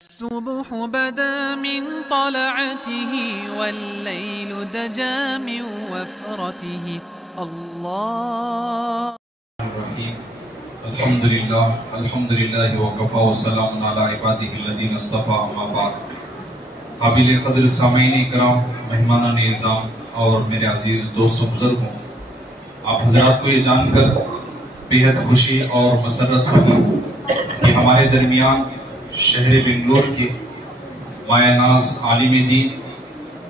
الصبح بدا من طلعته والليل دجى من وفرته الله الرحيم الحمد لله وكفى وسلام على عباده الذين اصطفى اما بعد. قابل قدر سامعین کرام، مہمانان اعظام اور میرے عزیز دوستوں بزرگوں، آپ حضرات کو یہ جان کر بے حد خوشی اور مسرت ہوگی کہ ہمارے درمیان شہر بنگلور کے مایہ ناز عالم دین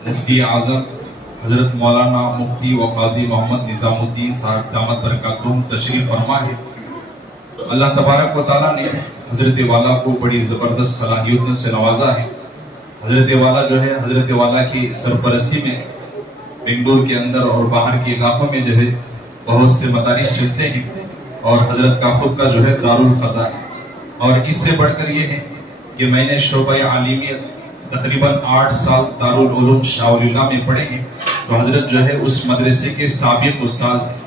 مفتی اعظم حضرت مولانا مفتی و قاضی محمد نظام الدین صاحب دامت برکاتہم تشریف فرما ہے. اللہ تبارک و تعالیٰ نے حضرت والا کو بڑی زبردست صلاحیتوں سے نوازا ہے. حضرت والا جو ہے، حضرت والا کی سرپرستی میں بنگلور کے اندر اور باہر کے علاقوں میں جو ہے بہت سے مدارس چلتے ہیں، اور حضرت کا خود کا جو ہے دارالفضا ہے. اور اس سے بڑھ کر یہ ہے کہ میں نے شعبہ عالمیت تقریباً 8 سال دارالعلوم شاہ ولی اللہ میں پڑھے ہیں، تو حضرت جو ہے اس مدرسے کے سابق استاذ ہیں.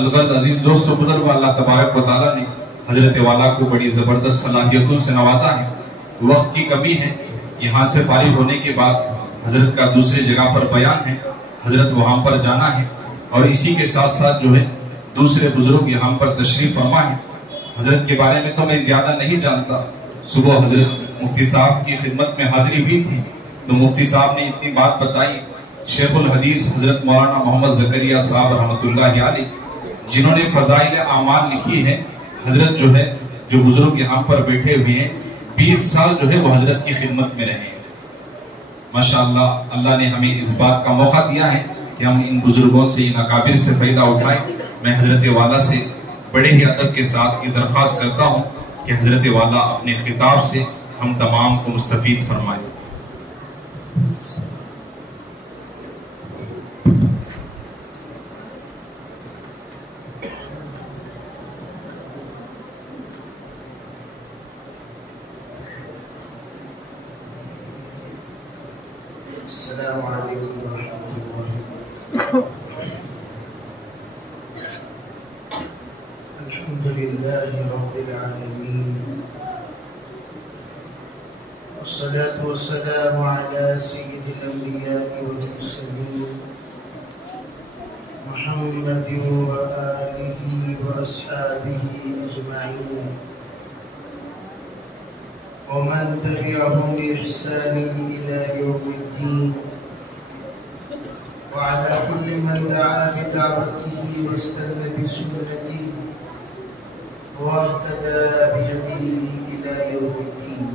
الغرض عزیز دوستو بزرگوں، اللہ تبارک و تعالیٰ نے حضرت والا کو بڑی زبردست صلاحیتوں سے نوازا ہے. وقت کی کمی ہے، یہاں سے فارغ ہونے کے بعد حضرت کا دوسری جگہ پر بیان ہے، حضرت وہاں پر جانا ہے. اور اسی کے ساتھ ساتھ جو ہے دوسرے بزرگ یہاں پر تشریف فرما ہے. حضرت کے بارے میں تو میں زیادہ نہیں جانتا. صبح حضرت مفتی صاحب کی خدمت میں حاضری ہوئی تھی تو مفتی صاحب نے اتنی بات بتائی. شیخ الحدیث حضرت مولانا محمد زکریا صاحب رحمۃ اللہ علیہ، جنہوں نے فضائل اعمال لکھی ہے، حضرت جو ہے جو بزرگ یہاں پر بیٹھے ہوئے ہیں 20 سال جو ہے وہ حضرت کی خدمت میں رہے ہیں. ماشاءاللہ اللہ نے ہمیں اس بات کا موقع دیا ہے کہ ہم ان بزرگوں سے، ان اکابر سے فائدہ اٹھائیں. میں حضرت والا سے بڑے ہی ادب کے ساتھ یہ درخواست کرتا ہوں کہ حضرت والا اپنے خطاب سے ہم تمام کو مستفید فرمائیں. السلام علیکم ورحمۃ اللہ وبرکاتہ. الحمد للہ رب العالمین، والصلاة والسلام على سید الانبیاء والمرسلین محمد وآلہ واصحابہ اجمعین ومن تبعهم بإحسان إلى يوم الدين، وعلى كل من دعا بدعوته واستنى بسنته واهتدى بهديه إلى يوم الدين.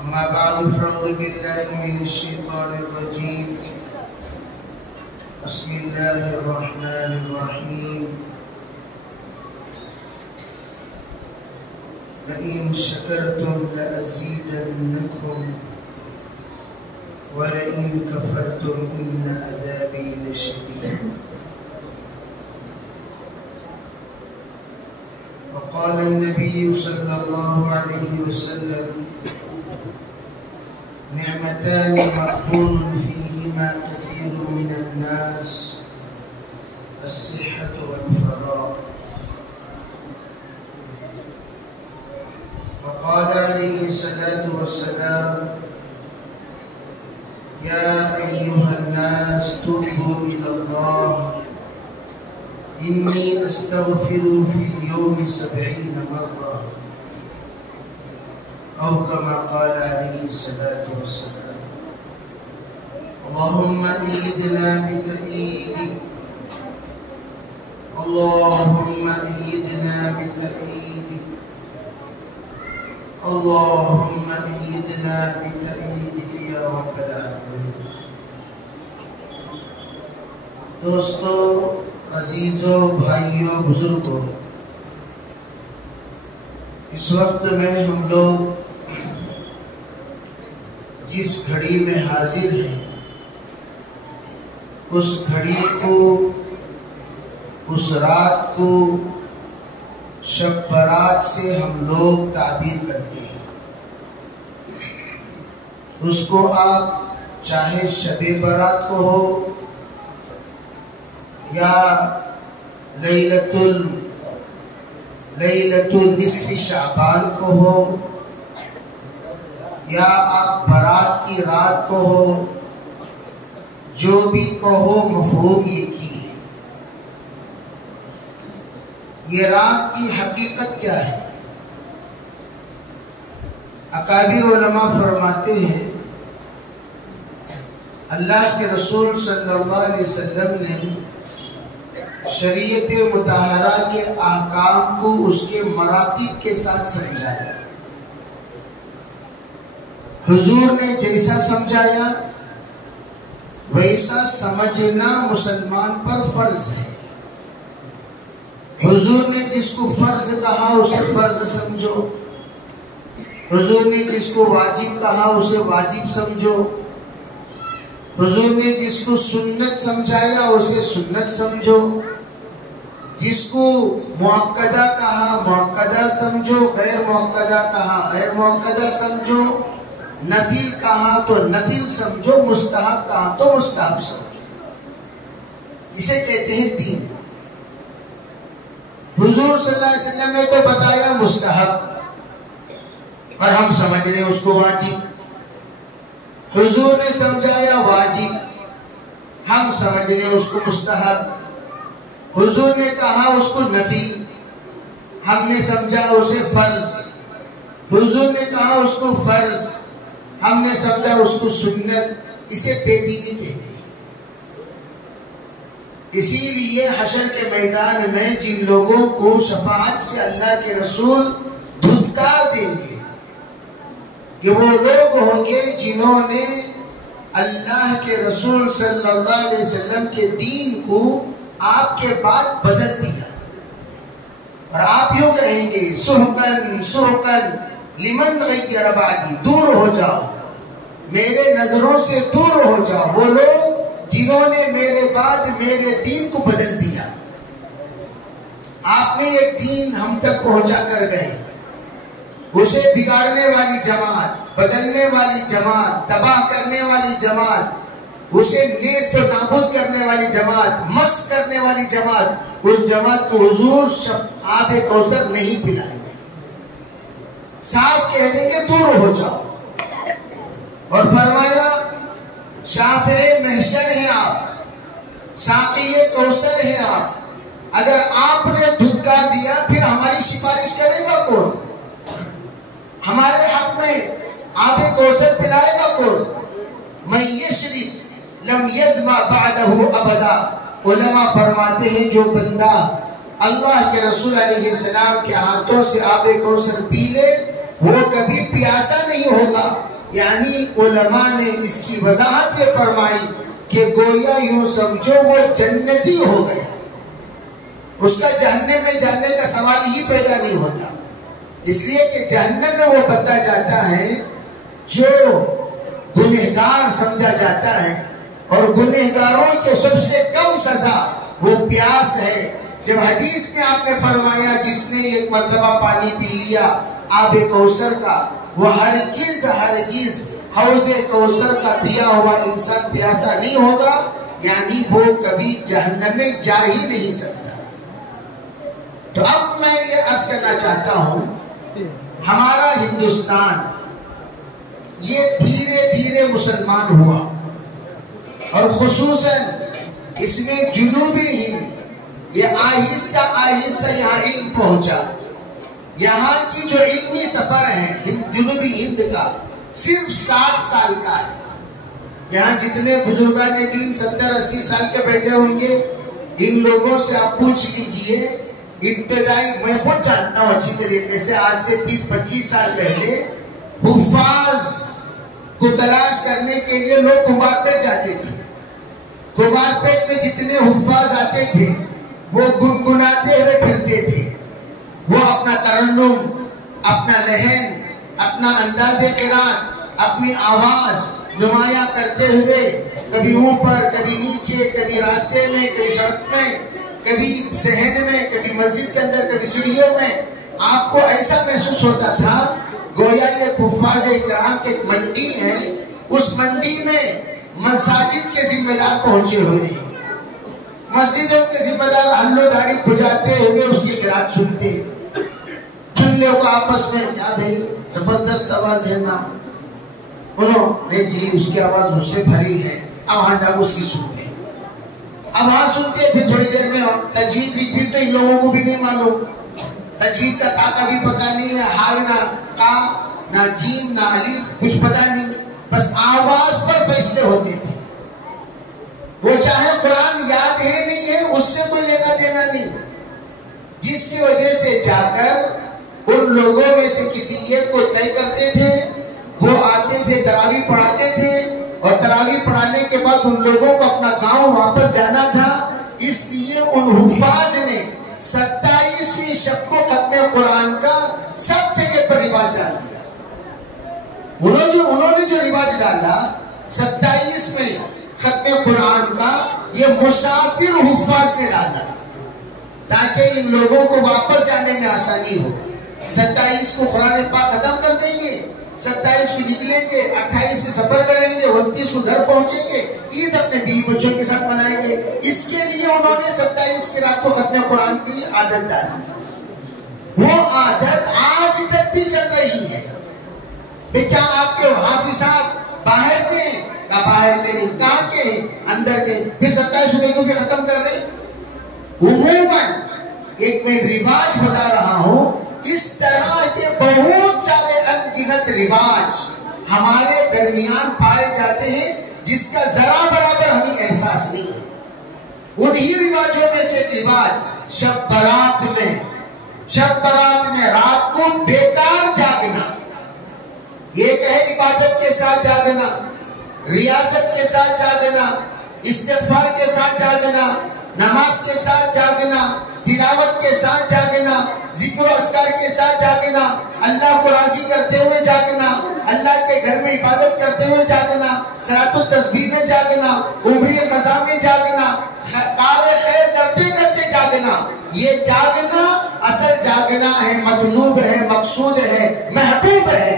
أما بعد، فأعوذ بالله من الشيطان الرجيم. بسم الله الرحمن الرحيم. لئن شكرتم لأزيدنكم ولئن كفرتم إن عذابي لشديد. وقال النبي صلى الله عليه وسلم: نعمتان مغبون فيهما كثير من الناس، الصحة والفراغ. وقال عليه الصلاة والسلام: يا أيها الناس توبوا إلى الله إني أستغفر في اليوم 70 مرة، أو كما قال عليه الصلاة والسلام. اللهم أيدنا بتأييدك، اللهم أيدنا بتأييدك، اللهم أيدنا بتأييدك يا رب العالمين. دوستو، عزیزوں، بھائیوں، بزرگوں، اس وقت میں ہم لوگ جس گھڑی میں حاضر ہیں، اس گھڑی کو، اس رات کو شب برات سے ہم لوگ تعبیر کرتے ہیں. اس کو آپ چاہے شب برات کو ہو یا لیلۃ النصف شعبان کو ہو یا آپ برات کی رات کو ہو، جو بھی کہو مفہوم یہ کی ہے۔ یہ رات کی حقیقت کیا ہے؟ اکابر علماء فرماتے ہیں اللہ کے رسول صلی اللہ علیہ وسلم نے شریعت مطہرہ کے احکام کو اس کے مراتب کے ساتھ سمجھایا۔ حضور نے جیسا سمجھایا ویسا سمجھنا مسلمان پر فرض ہے۔ حضور نے جس کو فرض کہا اسے فرض سمجھو، حضور نے جس کو واجب کہا اسے واجب سمجھو، حضور نے جس کو سنت سمجھایا اسے سنت سمجھو، جس کو مؤکدہ کہا مؤکدہ سمجھو، غیر مؤکدہ کہا غیر مؤکدہ سمجھو، نفل کہا تو نفل سمجھو، مستحب کہا تو مستحب سمجھو۔ اسے کہتے ہیں دین۔ حضور صلی اللہ علیہ وسلم نے تو بتایا مستحب اور ہم سمجھ رہے اس کو واجب، حضور نے سمجھایا واجب، ہم سمجھ رہے اس کو مستحب، حضور نے کہا اس کو نفل، ہم نے سمجھا اسے فرض، حضور نے کہا اس کو فرض، ہم نے سمجھا اس کو سنت۔ اسے بے دینی کہتے ہیں۔ اسی لیے حشر کے میدان میں جن لوگوں کو شفاعت سے اللہ کے رسول دھتکار دیں گے کہ وہ لوگ ہوں گے جنہوں نے اللہ کے رسول صلی اللہ علیہ وسلم کے دین کو آپ کے بعد بدل دیا، اور آپ یوں کہیں گے سحقن سحقن لمن غیر بعدی، دور ہو جاؤ میرے نظروں سے، دور ہو جاؤ وہ لوگ جنہوں نے میرے بعد میرے دین کو بدل دیا۔ آپ نے ایک دین ہم تک پہنچا کر گئے، اسے بگاڑنے والی جماعت، بدلنے والی جماعت، تباہ کرنے والی جماعت، اسے نیست و نابود کرنے والی جماعت، مس کرنے والی جماعت، اس جماعت کو حضور آب کوثر نہیں پلائیں گے، صاف کہہ دیں گے دور ہو جاؤ۔ اور فرمایا شافع محشر ہیں آپ، ساقی کوثر ہیں آپ، اگر آپ نے دھتکار دیا پھر ہماری سفارش کرے گا کون؟ ہمارے حق میں آب کوثر پلائے گا کون؟ من یشرب لم یظمأ بعدہ ابدا۔ علماء فرماتے ہیں جو بندہ اللہ کے رسول علیہ السلام کے ہاتھوں سے آب کوثر پی لے وہ کبھی پیاسا نہیں ہوگا۔ یعنی علماء نے اس کی وضاحت یہ فرمائی کہ گویا یوں سمجھو وہ جنتی ہو گیا، اس کا جہنم میں جانے کا سوال ہی پیدا نہیں ہوتا، اس لیے کہ جہنم میں وہ بندہ جاتا ہے جو گنہگار سمجھا جاتا ہے، اور گنہگاروں کے سب سے کم سزا وہ پیاس ہے۔ جب حدیث میں آپ نے فرمایا جس نے ایک مرتبہ پانی پی لیا آب کوثر کا وہ ہرگز ہرگز حوض کوثر کا پیا ہوا انسان پیاسا نہیں ہوگا، یعنی وہ کبھی جہنم میں جا ہی نہیں سکتا۔ تو اب میں یہ عرض کرنا چاہتا ہوں ہمارا ہندوستان یہ دھیرے دھیرے مسلمان ہوا، اور خصوصاً اس میں جنوبی ہند یہ آہستہ آہستہ یہاں علم پہنچا۔ یہاں کی جو علمی سفر ہے جنوبی ہند کا صرف 60 سال کا ہے۔ یہاں جتنے بزرگان دین 70-80 سال کے بیٹھے ہوئیں گے، ان لوگوں سے آپ پوچھ لیجئے ابتدائی، میں خود جانتا ہوں اچھی طریقے سے، آج سے 20-25 سال پہلے حفاظ کو تلاش کرنے کے لیے لوگ کمار پیٹ جاتے تھے۔ کمار پیٹ میں جتنے حفاظ آتے تھے وہ گنگناتے ہوئے پھرتے تھے، وہ اپنا ترنم، اپنا لہن، اپنا انداز قرآن، اپنی آواز نمایاں کرتے ہوئے کبھی اوپر کبھی نیچے، کبھی راستے میں کبھی سڑک میں، کبھی صحن میں، کبھی مسجد کے اندر، کبھی سیڑھیوں میں، آپ کو ایسا محسوس ہوتا تھا گویا یہ حفاظ کرام کی ایک منڈی ہے، اس منڈی میں مساجد کے ذمہ دار پہنچے ہوئے ہیں، مسجدوں کے ذمہ دار ہلو داڑھی کھجاتے ہوئے اس کی قرات سنتے، چلے کو آپس میں کیا بھئی زبردست آواز ہے نا، انہوں نے جی اس کی آواز مجھ سے بھری ہے، اب وہاں جاؤ اس کی سنتے ہیں۔ اب وہاں سنتے ہیں، پھر تھوڑی دیر میں تجوید بھی تو ان لوگوں کو بھی نہیں معلوم، تجوید کا تا کا بھی پتہ نہیں ہے، ہا نہ کا نہ جیم نہ الف کچھ پتہ نہیں، بس آواز پر فیصلے ہوتے تھے۔ وہ چاہے قرآن یاد ہے نہیں ہے اس سے کوئی لینا دینا نہیں، جس کی وجہ سے جا کر ان لوگوں میں سے کسی ایک کو طے کرتے تھے، وہ آتے تھے تراویح پڑھاتے تھے، اور تراویح پڑھانے کے بعد ان لوگوں کو اپنا گاؤں واپس جانا تھا، اس لیے ان حفاظ نے 27ویں شب کو ختم قرآن کا سب جگہ پر رواج ڈال دیا۔ انہوں نے جو رواج ڈالا 27 میں ختم قرآن کا، یہ مسافر حفاظ نے ڈالا تاکہ ان لوگوں کو واپس جانے میں آسانی ہو۔ 27 کو قرآن پاک ختم کر دیں گے، 27 کو نکلیں گے، 28 میں سفر کریں گے، 29 کو گھر پہنچیں گے، عید اپنے بیوی بچوں کے ساتھ منائیں گے۔ اس کے لیے انہوں نے 27 کی رات کو ختم قرآن کی عادت ڈالی۔ وہ عادت آج تک بھی چل رہی ہے۔ کیا آپ کے حافظ صاحب باہر کے ہیں؟ کہا باہر کے نہیں، کہاں کے ہیں؟ اندر کے، پھر 27 کو بھی ختم کر رہے۔ عموماً ایک میں رواج بتا رہا ہوں، اس طرح کے بہت سارے انگنت رواج ہمارے درمیان پائے جاتے ہیں جس کا ذرا برابر ہمیں احساس نہیں ہے۔ انہی رواجوں میں سے ایک رواج شب برات میں رات کو بیدار جاگنا، ایک ہے عبادت کے ساتھ جاگنا، ریاضت کے ساتھ جاگنا، استغفار کے ساتھ جاگنا، نماز کے ساتھ جاگنا، تلاوت کے ساتھ جاگنا، ذکر و اذکار کے ساتھ جاگنا، اللہ کو راضی کرتے ہوئے جاگنا، اللہ کے گھر میں عبادت کرتے ہوئے جاگنا، صلاۃ التسبیح میں جاگنا، عمرے قضا میں جاگنا، کار خیر کرتے کرتے جاگنا۔ یہ جاگنا اصل جاگنا ہے، مطلوب ہے، مقصود ہے، محبوب ہے،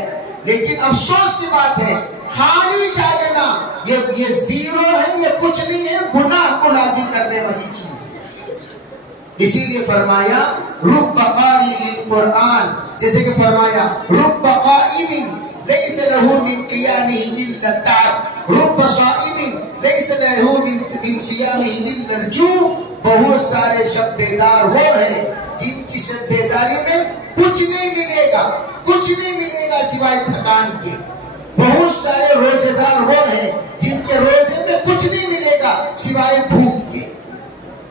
لیکن افسوس کی بات ہے خالی جاگنا یہ زیرو ہے، یہ کچھ نہیں ہے، گناہ کو لازم کرنے والی چیز ہے۔ اسی لیے فرمایا رب قاری للقرآن، جیسے کہ فرمایا رب قائم لیس له من قیامه الا التعب، رب صائم لیس له من صیامه الا الجوع۔ بہت سارے شب بیدار وہ ہیں جن کی شب بیداری میں کچھ نہیں ملے گا، کچھ نہیں ملے گا سوائے تھکان کے۔ بہت سارے روزے دار وہ ہیں جن کے روزے میں کچھ نہیں ملے گا سوائے بھوک کے۔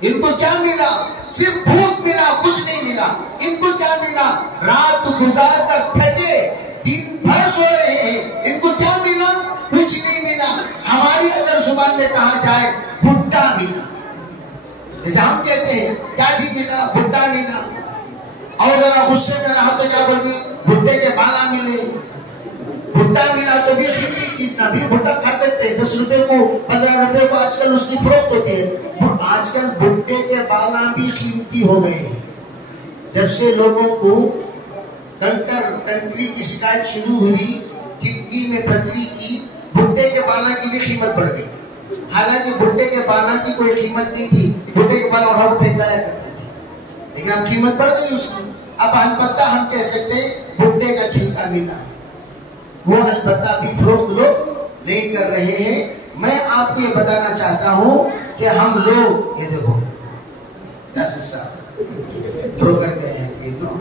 ان کو کیا ملا؟ صرف بھوک ملا، کچھ نہیں ملا۔ ان کو کیا ملا؟ رات گزار کر تھکے دن بھر سو رہے ہیں، ان کو کیا ملا؟ کچھ نہیں ملا۔ ہماری اگر زبان میں کہا جائے بھٹا ملا، جیسے ہم کہتے ہیں کیا چیز ملا؟ بھٹا ملا۔ اور ذرا غصے میں رہا تو کیا بولتی؟ بھٹے کے بالا ملے۔ بھٹا ملا تو بھی قیمتی چیز نہ، بھی بھٹا کھا سکتے ہیں، 10 روپے کو 15 روپے کو آج کل اس کی فروخت ہوتی ہے۔ آج کل بھٹے کے بالا بھی قیمتی ہو گئے ہیں۔ جب سے لوگوں کو کنکری کی شکایت شروع ہوئی، کڈنی میں پتھری کی، بھٹے کے بالا کی بھی قیمت بڑھ گئی۔ حالانکہ بھٹے کے بالا کی کوئی قیمت نہیں تھی، بھٹے کے بالا اٹھا پھینکایا کرتے تھے، لیکن اب قیمت بڑھ گئی اس کی۔ اب البتہ ہم کہہ سکتے ہیں بھٹے کا چھلکا ملا، وہ البتہ ابھی فروخت لوگ نہیں کر رہے ہیں۔ میں آپ کو یہ بتانا چاہتا ہوں کہ ہم لوگ، یہ دیکھو ڈاکٹر صاحب دھو کر گئے ہیں کہ نو،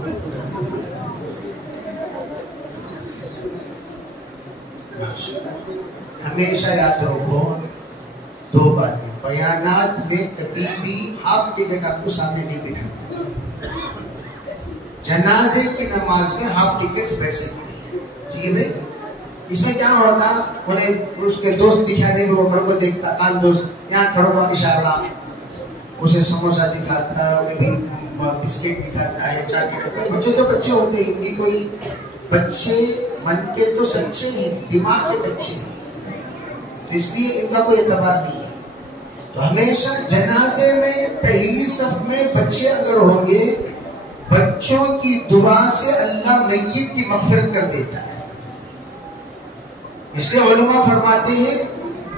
ہمیشہ یاد رکھو دو باتیں، بیانات میں کبھی بھی ہاف ٹکٹ آپ کو سامنے نہیں بٹھانا۔ جنازے کی نماز میں ہاف ٹکٹ سے بیٹھ سکتے ہیں، ٹھیک ہے بھائی؟ اس میں کیا ہوتا، انہیں اس کے دوست دکھانے کو کھڑوں کو دیکھتا، کان دوست یہاں کھڑوں کا اشارہ، اسے سموسہ دکھاتا ہے، وہ بھی بسکٹ دکھاتا ہے، چاکلیٹ۔ بچے تو بچے ہوتے ہیں، ان کی کوئی بچے من کے تو سچے ہیں، دماغ کے بچے ہیں، تو اس لیے ان کا کوئی اعتبار نہیں ہے۔ تو ہمیشہ جنازے میں پہلی صف میں بچے اگر ہوں گے، بچوں کی دعا سے اللہ میت کی مغفرت کر دیتا ہے۔ اس لیے علماء فرماتے ہیں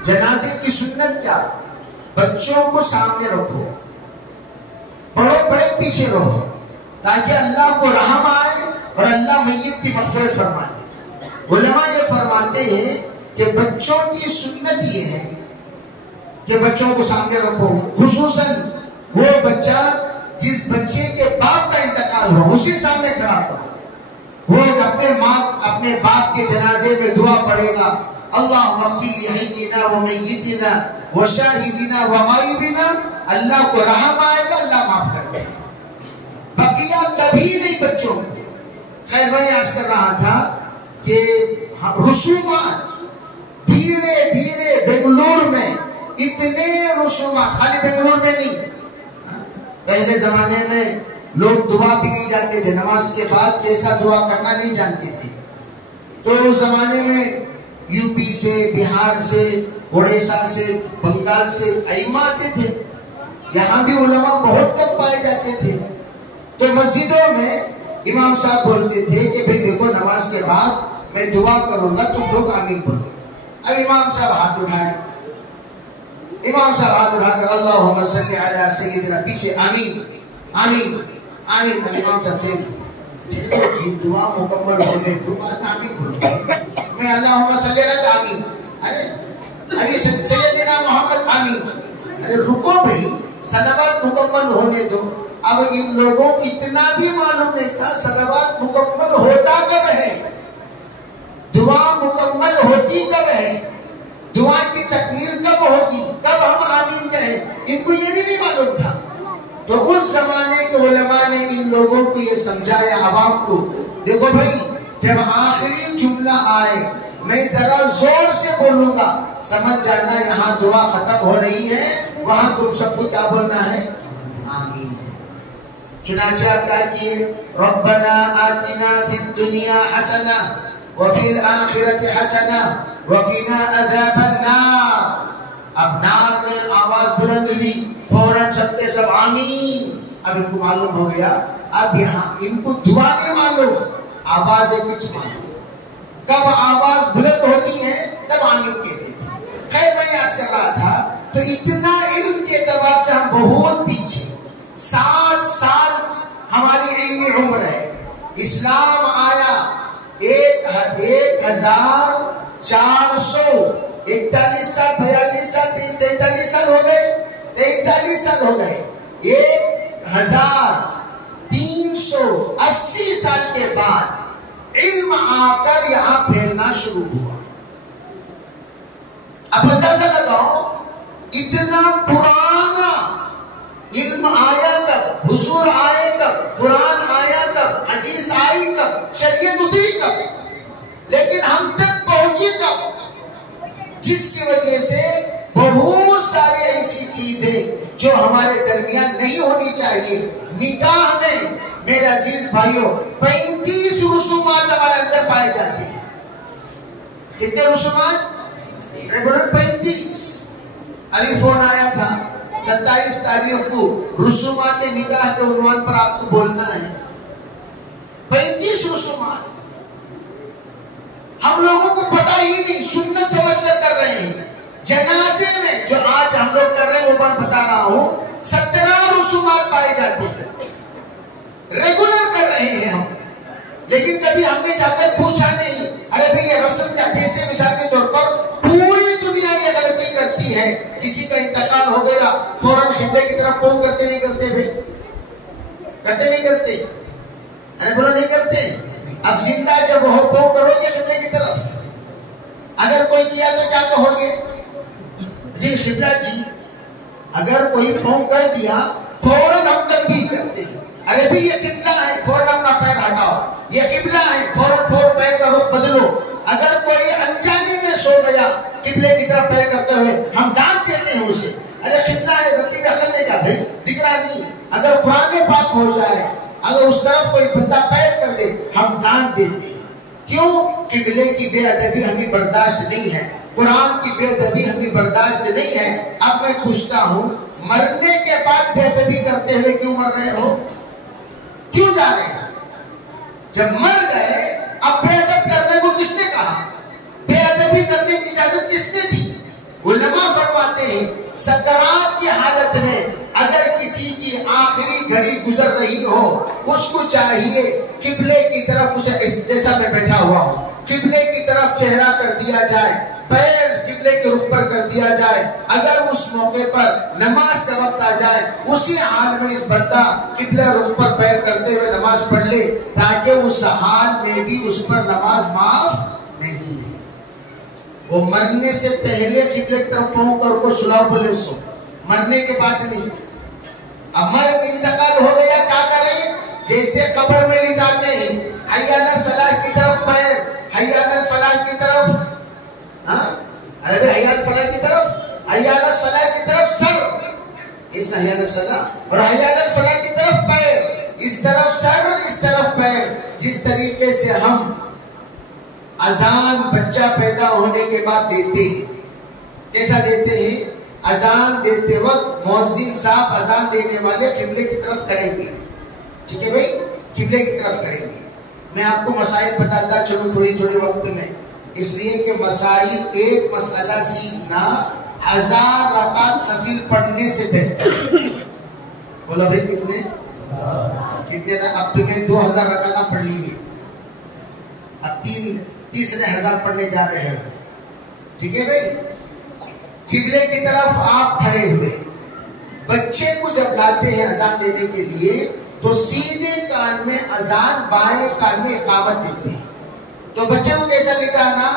جنازے کی سنت کیا؟ بچوں کو سامنے رکھو، بڑے بڑے پیچھے رہو، تاکہ اللہ کو رحم آئے اور اللہ میت کی مغفرت فرما دے۔ علماء یہ فرماتے ہیں کہ بچوں کی سنت یہ ہے کہ بچوں کو سامنے رکھو، خصوصاً وہ بچہ جس بچے کے باپ کا انتقال ہوا اسی سامنے کھڑا کرو. وہ اپنے باپ کے جنازے میں دعا پڑھے گا، اللہم اغفر لحینا و میتنا و شاہدنا و غائبنا. اللہ کو رحم آئے گا، اللہ معاف کر دے گا. بقیہ کبھی نہیں بچوں کو. خیر میں عرض کر رہا تھا کہ رسومات دھیرے دھیرے بنگلور میں اتنے رسومات، خالی بنگلور میں نہیں، پہلے زمانے میں لوگ دعا بھی نہیں جانتے تھے، نماز کے بعد کیسا دعا کرنا نہیں جانتے تھے. تو اس زمانے میں یو پی سے، بہار سے، اڑیسہ سے، بنگال سے ائمہ آتے تھے. یہاں بھی علماء بہت کم پائے جاتے تھے. تو مسجدوں میں امام صاحب بولتے تھے کہ بھئی دیکھو نماز کے بعد میں دعا کروں گا، تم لوگ آمین بولو. اب امام صاحب ہاتھ اٹھائے، امام صاحب ہاتھ اٹھا کر اللہم صلی علی سیدنا، پیچھے آمین آمین آمین. امام صاحب دے دعا مکمل ہونے دو بعد آمین بولو. میں اللہم صلی علی آمین، ارے ابھی سیدنا محمد آمین. ارے رکو بھئی، صلوات مکمل ہونے دو. اب ان لوگوں کو اتنا بھی معلوم نہیں تھا صلوات مکمل ہوتا کب ہے، دعا مکمل ہوتی کب ہے، دعا کی تکمیل کب ہوگی، کب ہم آمین کہیں. ان کو یہ بھی نہیں معلوم تھا. تو اس زمانے کے علماء نے ان لوگوں کو یہ سمجھایا عوام کو، دیکھو بھائی جب آخری جملہ آئے میں ذرا زور سے بولوں گا، سمجھ جانا یہاں دعا ختم ہو رہی ہے، وہاں تم سب کو کیا بولنا ہے، آمین. چنانچہ آپ کیا کیے، ربنا آتنا فی الدنیا حسنہ وفی الآخرۃ حسنہ وقنا عذاب النار. اب نار میں آواز بلند ہوئی، فوراً سب کے سب آمین. اب ان کو معلوم ہو گیا، اب یہاں ان کو دعا نہیں معلوم، آواز کچھ معلوم. کب آواز بلند ہوتی ہے تب آمین کہتے تھے. خیر میں عرض کر رہا تھا تو اتنا علم کے اعتبار سے ہم بہت پیچھے، 60 سال ہماری علمی عمر ہے. اسلام آیا 1441 سال، 42 سال، 43 سال ہو گئے، 43 سال ہو گئے. 1380 سال کے بعد علم آ کر یہاں پھیلنا شروع ہوا. اب اندازہ لگاؤ اتنا پرانا علم آیا کب، حضور آئے کب، قرآن آیا کب، حدیث آئی کب، شریعت اتری کب، لیکن ہم تک پہنچی کب، جس کی وجہ سے بہت ساری ایسی چیزیں جو ہمارے درمیان نہیں ہونی چاہیے. نکاح میں میرے عزیز بھائیوں 35 رسومات ہمارے اندر پائے جاتے ہیں. کتنے رسومات؟ ریگولر 35. ابھی فون آیا تھا 27 تاریخ کو رسومات نکاح کے عنوان پر آپ کو بولنا ہے. 35 رسومات ہم لوگوں کو پتہ ہی نہیں، سنت سمجھ کر کر رہے ہیں. جنازے میں جو آج ہم لوگ کر رہے ہیں وہ میں بتا رہا ہوں 17 رسومات پائے جاتے ہیں. ریگولر کر رہے ہیں ہم، لیکن کبھی ہم نے جا کر پوچھا نہیں ارے بھئی یہ رسم کیا. جیسے مثال کے طور پر پوری دنیا یہ غلطی کرتی ہے، کسی کا انتقال ہو گیا فوراً قبلے کی طرف پون کرتے نہیں کرتے، بھائی کرتے نہیں کرتے، ارے بولو نہیں کرتے. اب زندہ جب ہو پون کرو گے قبلے کی طرف، اگر کوئی کیا تو کیا کہو گے، جی قبلہ جی. اگر کوئی پون کر دیا فوراً ہم تنبیہ کرتے ہیں، ارے بھی یہ قبلہ ہے فوراً اپنا پیر ہٹاؤ، یہ قبلہ ہے فوراً پیر کا رخ بدلو. اگر کوئی انجانے میں سو گیا قبلے کی طرف پیر کرتے ہوئے ہم ڈانٹ دیتے ہیں اسے، ارے قبلہ ہے رتی میں عقل نہیں جا بھائی دکھ رہا نہیں. اگر قرآن پاک ہو جائے، اگر اس طرف کوئی بندہ پیر کر دے ہم ڈانٹ دیتے ہیں. کیوں؟ قبلے کی بے ادبی ہمیں برداشت نہیں ہے، قرآن کی بے ادبی ہمیں برداشت نہیں ہے. اب میں پوچھتا ہوں مرنے کے بعد بے ادبی کرتے ہوئے کیوں مر رہے ہو، کیوں جا رہے ہیں؟ جب مر گئے اب بے ادب کرنے کو کس نے کہا، بے ادبی کرنے کی اجازت کس نے دی؟ علماء فرماتے ہیں سکرات کی حالت میں اگر کسی کی آخری گھڑی گزر رہی ہو اس کو چاہیے قبلے کی طرف، اسے جیسا میں بیٹھا ہوا ہوں قبلے کی طرف چہرہ کر دیا دیا جائے، پیر قبلے کے رخ پر کر دیا جائے، اگر اس موقع پر نماز کا وقت آ جائے اسی حال میں اس بندہ قبلہ رخ پر پیر کرتے ہوئے نماز پڑھ لے، تاکہ اس حال میں بھی اس پر نماز معاف نہیں ہے۔ وہ مرنے سے پہلے قبلے کی طرف پہنچ کر کو سلاؤ بولے سو، مرنے کے بعد نہیں۔ اب مر انتقال ہو گیا، کیا کریں؟ جیسے قبر میں لٹاتے ہیں، حی علی الصلاۃ کی طرف پیر، حی علی الفلاح کی طرف، حی علی الفلاح کی طرف، حی علی الصلاۃ کی طرف سر، اس حی علی الصلاۃ اور حی علی الفلاح کی طرف پیر، اس طرف سر اس طرف پیر۔ جس طریقے سے ہم اذان بچہ پیدا ہونے کے بعد دیتے ہیں، کیسا دیتے ہیں؟ اذان دیتے وقت مؤذن صاحب اذان دینے والے قبلے کی طرف کریں گے، ٹھیک ہے بھائی، قبلے کی طرف کریں گے۔ میں آپ کو مسائل بتاتا چلو تھوڑے وقت میں، اس لیے کہ مسائل ایک مسئلہ سیکھنا 1000 رکعت نفل پڑھنے سے بہتر۔ بولا بھائی کتنے اب تمہیں 2000 رکعت پڑھ لیے، اب تیسرے 1000 پڑھنے جا رہے ہیں، ٹھیک ہے بھائی۔ قبلے کی طرف آپ کھڑے ہوئے، بچے کو جب لاتے ہیں اذان دینے کے لیے تو سیدھے کان میں اذان، بائیں کان میں اقامت دیتے ہیں۔ تو بچے کو کیسا لٹانا؟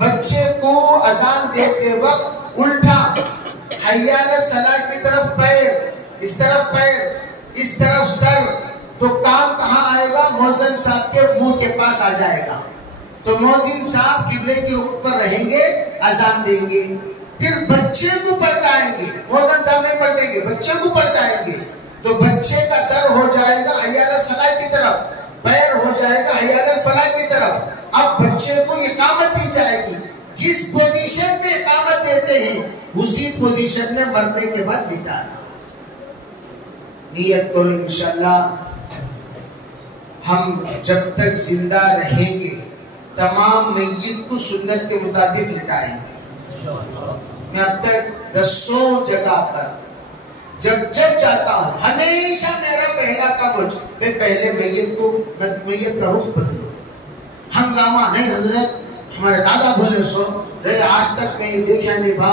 بچے کو اذان دیتے وقت الٹا، حی علی الصلاۃ کی طرف پیر، اس طرف پیر، اس طرف سر۔ تو کام کہاں آئے گا؟ مؤذن صاحب کے منہ کے پاس آ جائے گا۔ تو مؤذن صاحب قبلے کی رخ پر رہیں گے، اذان دیں گے، پھر بچے کو پلٹائیں گے، مؤذن صاحب نہیں پلٹیں گے، بچے کو پلٹائیں گے۔ تو بچے کا سر ہو جائے گا حی علی الصلاۃ کی طرف، پیر ہو جائے گا حی علی الفلاح کی طرف۔ اب بچے کو اقامت دی جائے گی، جس پوزیشن میں اقامت دیتے ہیں اسی پوزیشن میں مرنے کے بعد لٹانا۔ نیت کرو انشاءاللہ ہم جب تک زندہ رہیں گے تمام میت کو سنت کے مطابق لٹائیں گے۔ میں اب تک 10 جگہ پر جب جاتا ہوں ہمیشہ میرا پہلا کام ہو میں پہلے میت کا رخ بدلوں۔ ہنگامہ نہیں حضرت، ہمارے دادا بولے سو رہے آج تک میں یہ دیکھا نہیں با،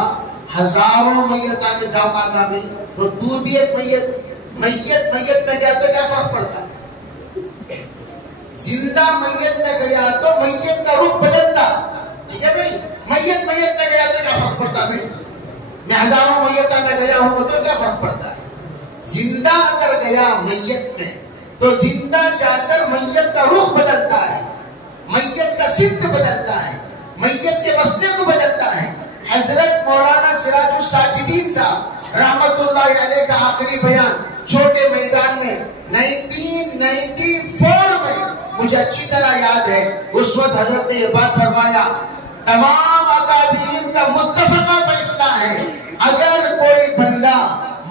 ہزاروں میتاں میں جاؤ کاغا میں تو دور بھی ایک میت میں گیا تو کیا فرق پڑتا ہے؟ زندہ میت میں گیا تو میت کا رخ بدلتا، ٹھیک ہے بھائی؟ میت میں گیا تو کیا فرق پڑتا ہے؟ میں ہزاروں میتاں میں گیا ہوں تو کیا فرق پڑتا ہے؟ زندہ اگر گیا میت میں تو زندہ جا کر میت کا رخ بدلتا ہے، میت کا سمت بدلتا ہے، میت کے مسئلے کو بدلتا ہے۔ حضرت مولانا سراج الساجدین صاحب رحمت اللہ علیہ کا آخری بیان چھوٹے میدان میں 1994 میں مجھے اچھی طرح یاد ہے، اس وقت حضرت نے یہ بات فرمایا، تمام اکابرین کا متفقہ فیصلہ ہے اگر کوئی بندہ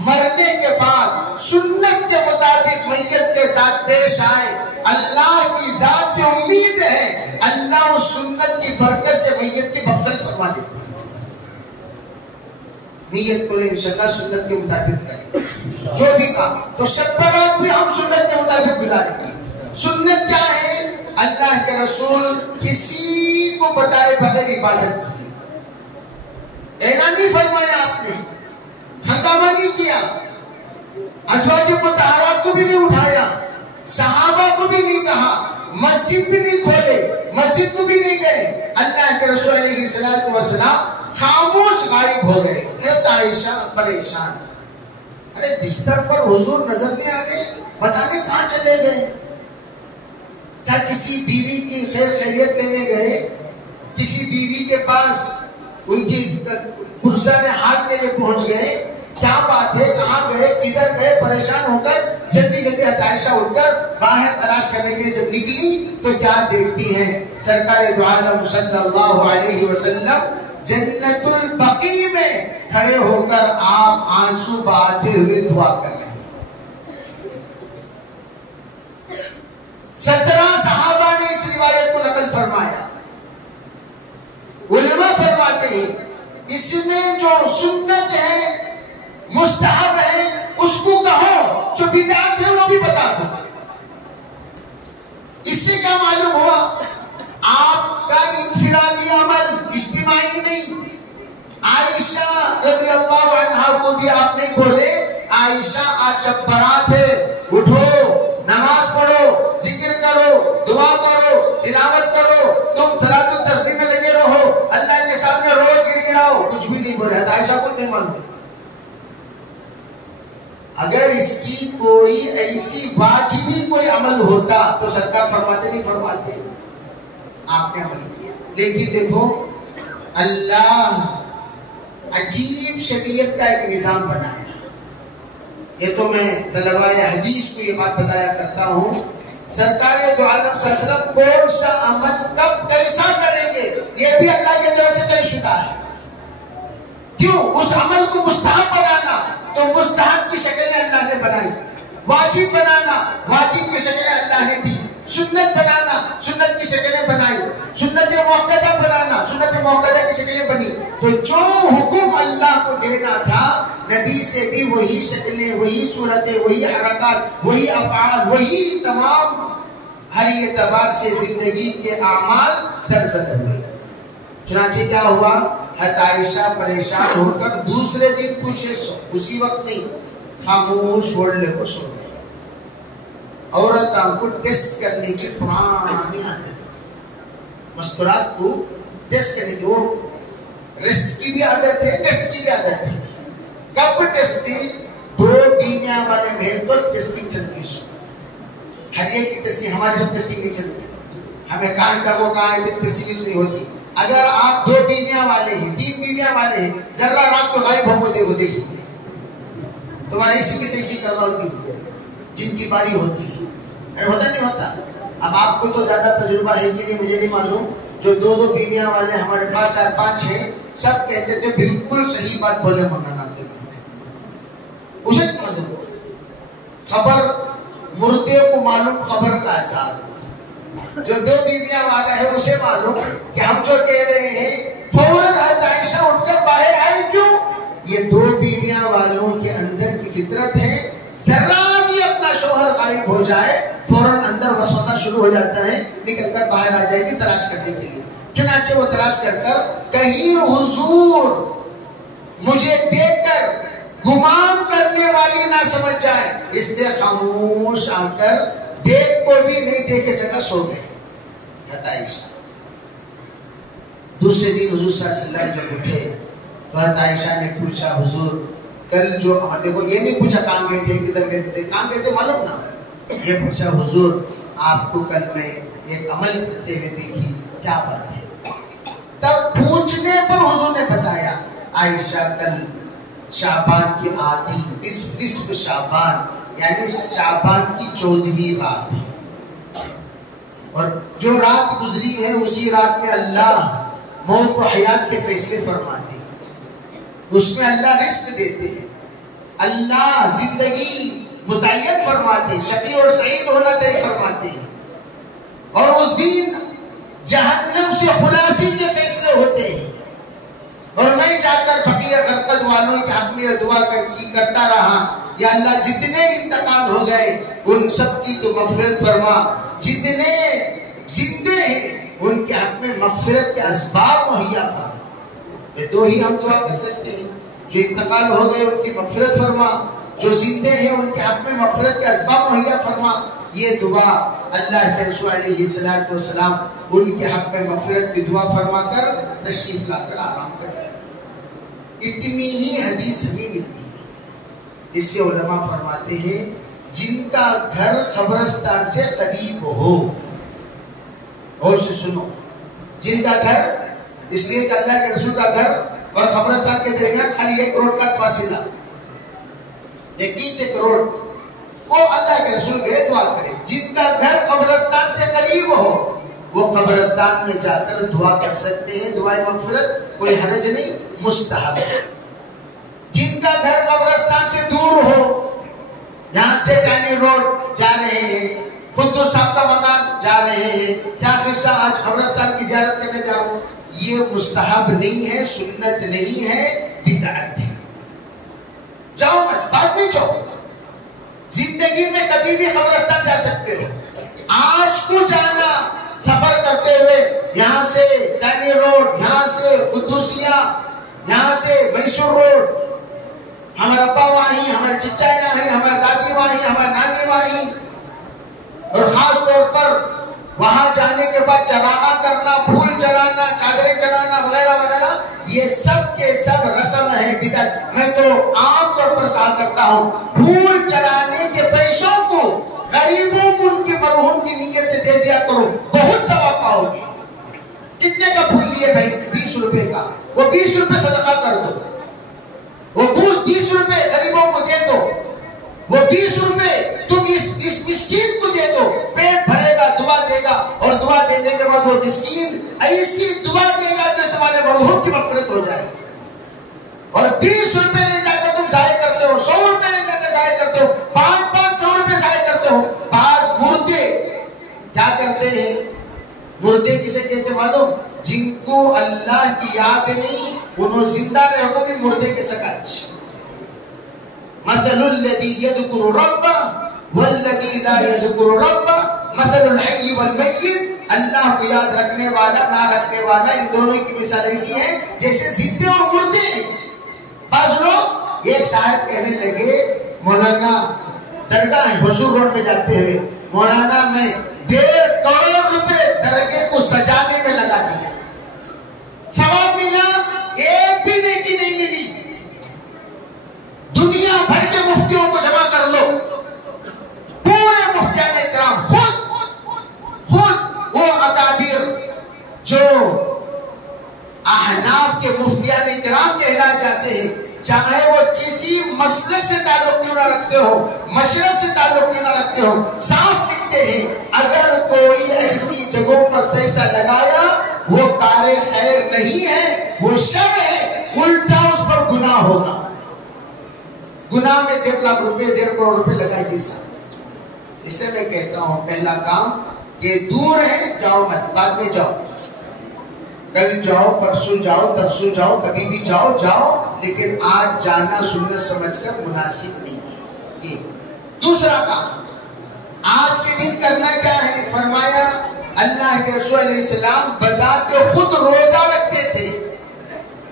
مرنے کے بعد سنت کے مطابق میت کے ساتھ پیش آئے، اللہ کی ذات سے امید ہے اللہ اس سنت کی برکت سے میت کی مغفرت فرما دیتا ہے۔ نیت کو انشاءاللہ سنت کے مطابق کریں جو بھی کام، تو شب برات بھی ہم سنت کے مطابق گزاریں گے۔ سنت کیا ہے؟ اللہ کے رسول کسی کو بتائے بغیر عبادت کی، اعلان نہیں فرمایا، آپ نے ہنگامہ نہیں کیا، ازواج مطہرات کو بھی نہیں اٹھایا، صحابہ کو بھی نہیں کہا، مسجد بھی نہیں کھولے، مسجد کو بھی نہیں گئے۔ اللہ کے رسول علیہ السلام خاموش غائب ہو گئے۔ عائشہ پریشان، ارے بستر پر حضور نظر نہیں آ رہے، بتانے کہاں چلے گئے؟ کیا کسی بیوی کی خیر خیریت لینے گئے؟ کسی بیوی کے پاس ان کی پرسان حال کے لیے پہنچ گئے؟ کیا بات ہے؟ کہاں گئے؟ کدھر گئے؟ پریشان ہو کر جلدی عائشہ اٹھ کر باہر تلاش کرنے کے لیے جب نکلی تو کیا دیکھتی ہیں؟ سرکار دو عالم صلی اللہ علیہ وسلم جنت البقیع میں کھڑے ہو کر آپ آنسو بہاتے ہوئے دعا کر رہے ہیں۔ 17 صحابہ نے اس روایت کو نقل فرمایا۔ علماء فرماتے ہیں اس میں جو سنت ہے، مستحب ہے، اس کو کہو، جو بدعت ہے وہ بھی بتا دو۔ اس سے کیا معلوم ہوا؟ آپ کا انفرادی عمل، بھی آپ نہیں بولے عائشہ آج شب برات ہے، اٹھو نماز پڑھو، ذکر کرو، دعا کرو، تلاوت کرو، تم صلاۃ التسبیح میں لگے رہو، اللہ کے سامنے رو گڑگڑاؤ، کچھ بھی نہیں بولا. عائشہ کو نہیں معلوم. اگر اس کی کوئی ایسی واجبی کوئی عمل ہوتا تو سرکار فرماتے نہیں فرماتے؟ آپ نے عمل کیا. لیکن دیکھو اللہ عجیب شریعت کا ایک نظام بنایا. یہ تو میں طلباء حدیث کو یہ بات بتایا کرتا ہوں، سرکار دو عالم صلی اللہ علیہ وسلم کون سا عمل کب کیسا کریں گے یہ بھی اللہ کی طرف سے طے شدہ ہے. کیوں؟ اس عمل کو مستحب بنانا تو مستحب کی شکلیں اللہ نے بنائی، واجب بنانا واجب کی شکلیں اللہ نے دی، سنت بنانا سنت کی شکلیں بنائی، سنت موقدہ بنانا سنت موقدہ کی شکلیں بنی. تو جو حکم اللہ کو دینا تھا نبی سے بھی وہی شکلیں، وہی صورتیں، وہی حرکات، وہی افعال، وہی تمام ہر اعتبار سے زندگی کے اعمال سرزد ہوئے. چنانچہ کیا ہوا؟ حضرت عائشہ پریشان ہو کر دوسرے دن پوچھے اسی وقت نہیں، خاموش اوڑھنے کو سو گئے. عورتوں کو ٹیسٹ کرنے کی پرانی عادت، مستورات کو ٹیسٹ کرنے کی، وہ ریسٹ کی بھی عادت ہے، ٹیسٹ کی بھی عادت ہے. کب ٹیسٹنگ؟ دو بیویاں والے میں تو ٹیسٹنگ چلتی سو. ہر ایک کی ٹیسٹنگ، ہمارے سب ٹیسٹنگ نہیں چلتی. ہمیں کہاں کا وہ کہاں ہے ٹیسٹنگ نہیں ہوتی. اگر آپ دو بیویاں والے ہیں، تین بیویاں والے ہیں، ذرا رات کو غائب ہو دے وہ دیکھیں گے تمہارے اسی کی تیسی کر رہا ہوتی ہے جن کی باری ہوتی ہے. ہوتا نہیں ہوتا؟ اب آپ کو تو زیادہ تجربہ ہے کہ نہیں مجھے نہیں معلوم. جو دو دو بیویاں والے ہمارے پاس 4-5 ہیں، سب کہتے تھے بالکل صحیح بات بولے مولانا تمہیں. اسے معلوم خبر، مردے کو معلوم خبر کا عذاب. جو دو بیویاں والا ہے اسے معلوم کہ ہم جو کہہ رہے ہیں. فوراً حضرت عائشہ اٹھ کر باہر آئی. کیوں؟ یہ دو بیویاں والوں کے اندر کی فطرت ہے، ذرا بھی اپنا شوہر غائب ہو جائے فوراً اندر وسوسہ شروع ہو جاتا ہے، نکل کر باہر آ جائے گی تلاش کرنے کے لیے. چنانچہ وہ تلاش کر کر کہیں حضور مجھے دیکھ کر گمان کرنے والی نہ سمجھ جائے، اس لیے خاموش آ کر دیکھ کو بھی نہیں دیکھے سکا سو گئے. عائشہ دوسرے دن حضور صلی اللہ علیہ وسلم جب اٹھے تو عائشہ نے پوچھا حضور کل جو، دیکھو یہ نہیں پوچھا کہاں گئے تھے کدھر گئے تھے، کہاں گئے تھے معلوم نہ. یہ پوچھا حضور آپ کو کل میں ایک عمل کرتے ہوئے دیکھی، کیا بات ہے؟ تب پوچھنے پر حضور نے بتایا عائشہ کل شعبان کی آدھی نصف شعبان یعنی شعبان کی 14ویں رات ہے، اور جو رات گزری ہے اسی رات میں اللہ موت و حیات کے فیصلے فرماتے ہیں. اس میں اللہ رزق دیتے ہیں، اللہ زندگی متعین فرماتے ہیں، شقی اور سعید ہونا طے فرماتے ہیں. اور اس دن جہنم سے خلاصی کے فیصلے ہوتے ہیں. اور میں جا کر بقیہ غرقد والوں کے حق میں دعا کرتا رہا، یا اللہ جتنے انتقال ہو گئے ان سب کی تو مغفرت فرما، جتنے زندے ہیں ان کے حق میں مغفرت کے اسباب مہیا فرما. یہ دو ہی ہم دعا کر سکتے ہیں، جو انتقال ہو گئے ان کی مغفرت فرما، جو زندے ہیں ان کے حق میں مغفرت کے اسباب مہیا فرما. یہ دعا اللہ کے رسول علیہ الصلوۃ والسلام ان کے حق میں مغفرت کی دعا فرما کر تشریف لا کر آرام کریں. اتنی ہی حدیث ہمیں ملتی ہے. اس سے علماء فرماتے ہیں جن کا گھر قبرستان سے قریب ہو، اور سے سنو، جن کا گھر، اس لیے کہ اللہ کے رسول کا گھر اور قبرستان کے درمیان خالی 1 کروڑ کا فاصلہ، 1 کروڑ، وہ اللہ کے رسول گئے دعا کرے. جن کا گھر قبرستان سے قریب ہو وہ قبرستان میں جا کر دعا کر سکتے ہیں. دعائے مغفرت کوئی حرج نہیں، مستحب ہے. جن کا گھر قبرستان سے دور ہو، یہاں سے ٹانی روڈ جا رہے ہیں، قدوس صاحب کا مکان جا رہے ہیں، کیا قصہ آج قبرستان کی زیارت کرنے جا رہا ہوں، یہ مستحب نہیں ہے، سنت نہیں ہے، بدعت ہے. جاؤ مت، بعد میں جاؤ. زندگی میں کبھی بھی قبرستان جا سکتے ہو. آج کو جانا سفر کرتے ہوئے یہاں سے ٹانی روڈ، یہاں سے قدوسیہ، یہاں سے میسور روڈ، ہم ہمارا ابا وہیں، ہمارے چچا یہاں ہیں، ہمارے دادی وہیں، ہمارے نانی وہیں، اور خاص طور پر وہاں جانے کے بعد چراغاں کرنا، پھول چڑھانا، چادریں چڑھانا وغیرہ وغیرہ، یہ سب کے سب رسم ہے بدعت۔ میں تو عام طور پر کہا کرتا ہوں پھول چڑھانے کے پیسوں کو غریبوں کو ان کی مرحوم کی نیت سے دے دیا کرو، بہت ثواب پاؤ گے۔ کتنے کا پھول لیے بھائی؟ 20 روپے کا، وہ 20 روپے صدقہ کر دو، وہ 20 روپے غریبوں کو دے دو، وہ 20 روپے تم اس مسکین کو دے دو، پیٹ بھرے گا، دعا دے گا، اور دعا دینے کے بعد وہ مسکین ایسی دعا دے گا کہ تمہارے مرحوم کی مغفرت ہو جائے۔ اور 20 روپے لے جا کر تم ضائع کرتے ہو، 100 روپے لے جا کر ضائع کرتے ہو، 500 روپے ضائع کرتے ہو۔ بعض مردے کیا کرتے ہیں؟ مردے کسے کہتے معلوم؟ جن کو اللہ کی یاد نہیں، انہوں زندہ رہو گے مردے کے سکچ۔ مثل الذی یذکر ربہ والذی لا یذکر ربہ مثل الحی والمیت، اللہ کو یاد رکھنے والا نہ رکھنے والا، ان دونوں کی مثال ایسی ہے جیسے زندے اور مردے ہیں۔ بعض لوگ، ایک صاحب کہنے لگے مولانا، درگاہ حضور روڈ میں جاتے ہوئے، مولانا میں 1.5 کروڑ روپے درگاہ کو سجانے میں لگا دیا، ثواب ملا؟ ایک بھی نیکی نہیں ملی۔ دنیا بھر کے مفتیوں کو جمع کر لو، پورے مفتیان اکرام، خود وہ اکابر جو احناف کے مفتیان اکرام کہلائے جاتے ہیں، چاہے وہ کسی مسلک سے تعلق کیوں نہ رکھتے ہو، مشرب سے تعلق کیوں نہ رکھتے ہو، صاف لکھتے ہیں اگر کوئی ایسی جگہوں پر پیسہ لگایا وہ کار خیر نہیں ہے، وہ شر ہے، الٹا اس پر گناہ ہوگا۔ گناہ میں 1.5 لاکھ روپے 1.5 کروڑ روپے لگائے جیسا۔ اس لیے میں کہتا ہوں پہلا کام کہ دور ہے جاؤ مت، بعد میں جاؤ، کل جاؤ، پرسوں جاؤ، ترسوں جاؤ، کبھی بھی جاؤ، لیکن آج جانا سنت سمجھ کر مناسب نہیں ہے۔ یہ دوسرا کام آج کے دن کرنا کیا ہے؟ فرمایا اللہ کے رسول علیہ السلام بذات خود روزہ رکھتے تھے،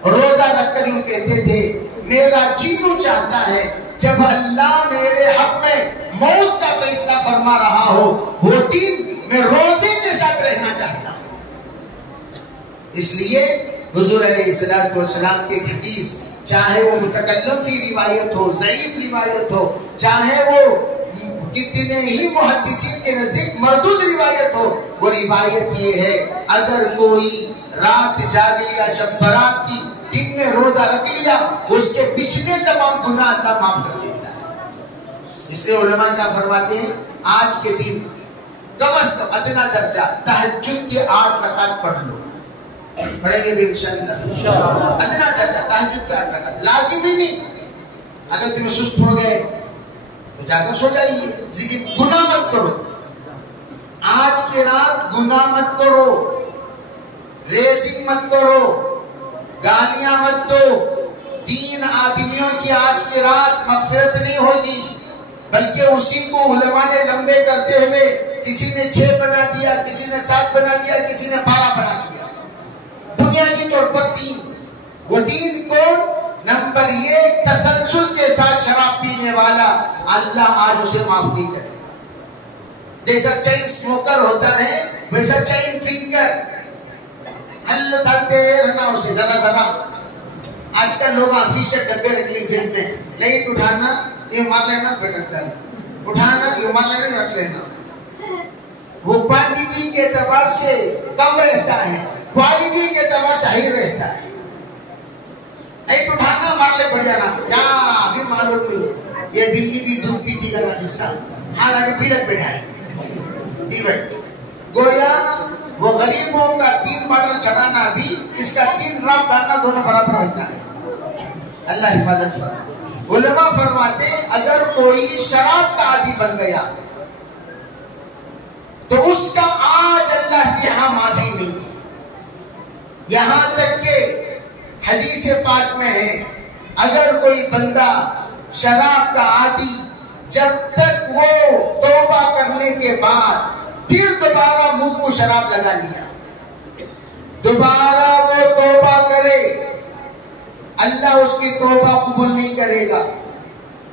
روزہ رکھ کر یوں کہتے تھے میرا جی یوں چاہتا ہے جب اللہ میرے حق میں موت کا فیصلہ فرما رہا ہو وہ دن میں روزے کے ساتھ رہنا چاہتا ہوں۔ اس لیے حضور علیہ السلام کی حدیث چاہے وہ متکلم فی روایت ہو، ضعیف روایت ہو، چاہے وہ کتنے ہی محدثین کے نزدیک مردود روایت ہو، وہ روایت یہ ہے اگر کوئی رات جاگ لیا شب برات کی، دن میں روزہ رکھ لیا، اس کے پچھلے تمام گناہ اللہ معاف کر دیتا ہے۔ اس لیے علماء کیا فرماتے ہیں آج کے دن کم از کم ادنا درجہ تہجد کے 8 رکعت پڑھ لو، پڑھیں گے بھی انشاءاللہ۔ ادنا درجہ تہجد کے 8 رکعت لازم ہی نہیں، اگر تمہیں سست ہو گئے تو جا کر سو جائیے، ذکر گناہ مت کرو، آج کی رات گناہ مت کرو، ریسنگ مت کرو، گالیاں مت دو، 3 آدمیوں کی آج کی رات مغفرت نہیں ہوگی، بلکہ اسی کو علماء نے لمبے کرتے ہوئے کسی نے 6 بنا دیا، کسی نے 7 بنا دیا، کسی نے 12 بنا دیا۔ بنیادی طور پر 3، وہ 3 کون؟ نمبر 1 تسلسل کے ساتھ شراب پینے والا، اللہ آج اسے معاف نہیں کرے گا۔ جیسا چین سموکر ہوتا ہے ویسا چین ڈرنکر، ہل ڈالتے رہنا اسے ذرا ذرا۔ آج کل لوگ آفیشل ڈبے رکھ لیں جیب میں، لائٹ اٹھانا یہ مار لینا، بٹک ڈالنا، اٹھانا یہ مار لینا، رکھ لینا۔ وہ کوانٹٹی کے اعتبار سے کم رہتا ہے، کوالٹی کے اعتبار سے ہائی رہتا ہے۔ لائٹ اٹھانا مار لے پڑ جانا، کیا ابھی معلوم نہیں یہ بلی بھی دودھ پیتی کا حصہ، حالانکہ پیلک بیٹھا ہے ڈیبٹ۔ گویا وہ غریبوں کا 3 باٹل چڑھانا بھی، اس کا 3 ڈراپ ڈالنا دونوں برابر ہوتا ہے۔ اللہ حفاظت فرمائے۔ علماء فرماتے ہیں اگر کوئی شراب کا عادی بن گیا تو اس کا آج اللہ کے ہاں معافی نہیں ہے، یہاں تک کہ حدیث پاک میں ہے اگر کوئی بندہ شراب کا عادی جب تک وہ توبہ کرنے کے بعد پھر دوبارہ منہ کو شراب لگا لیا، دوبارہ وہ توبہ کرے، اللہ اس کی توبہ قبول نہیں کرے گا۔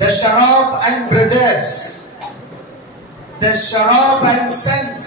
the sharab and brothers, the sharab and sons,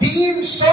300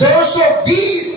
220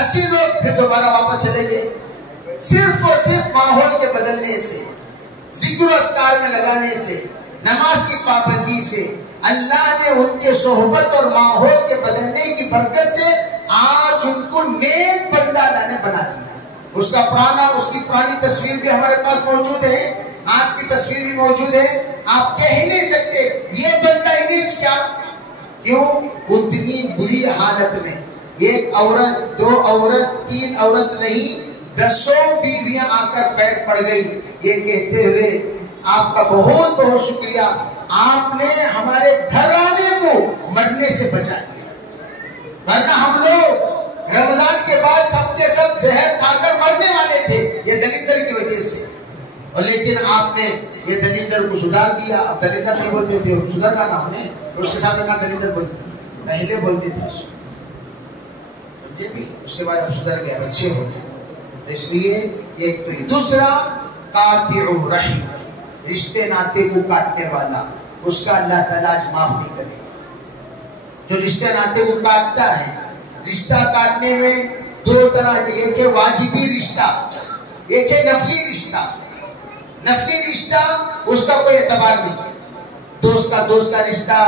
80 لوگ پھر دوبارہ واپس چلے گئے۔ صرف اور صرف ماحول کے بدلنے سے، ذکر و اذکار میں لگانے سے، نماز کی پابندی سے، اللہ نے ان کے صحبت اور ماحول کے بدلنے کی برکت سے آج ان کو نیک بندہ اللہ نے بنا دیا۔ اس کی پرانی تصویر بھی ہمارے پاس موجود ہے، آج کی تصویر بھی موجود ہے۔ آپ کہہ ہی نہیں سکتے یہ بندہ نیچ کیا، کیوں؟ اتنی بری حالت میں ایک عورت، 2 عورت، 3 عورت نہیں، 10 بیویاں آ کر پیر پڑ گئی یہ کہتے ہوئے آپ کا بہت بہت شکریہ، آپ نے ہمارے گھرانے کو مرنے سے بچا دیا، ورنہ ہم لوگ رمضان کے بعد سب کے سب زہر کھا کر مرنے والے تھے یہ دلیندر کی وجہ سے، اور لیکن آپ نے یہ دلیندر کو سدھار دیا۔ اب دلیندر نہیں بولتے تھے، سدھر کا نام نے اس کے سامنے کہا دلیندر بولتے، پہلے بولتے تھے سمجھے بھی، اس کے بعد اب سدھر گیا، اچھے ہو گئے۔ اس لیے ایک تو دوسرا قاطع رحم، رشتے ناطے کو کاٹنے والا، اس کا اللہ تعالیٰ آج معاف نہیں کرے گا۔ جو رشتے ناطے کو کاٹتا ہے، رشتہ کاٹنے میں 2 طرح کے، ایک ہے واجبی رشتہ، ایک ہے نفلی رشتہ۔ نفلی رشتہ اس کا کوئی اعتبار نہیں، دوست کا رشتہ،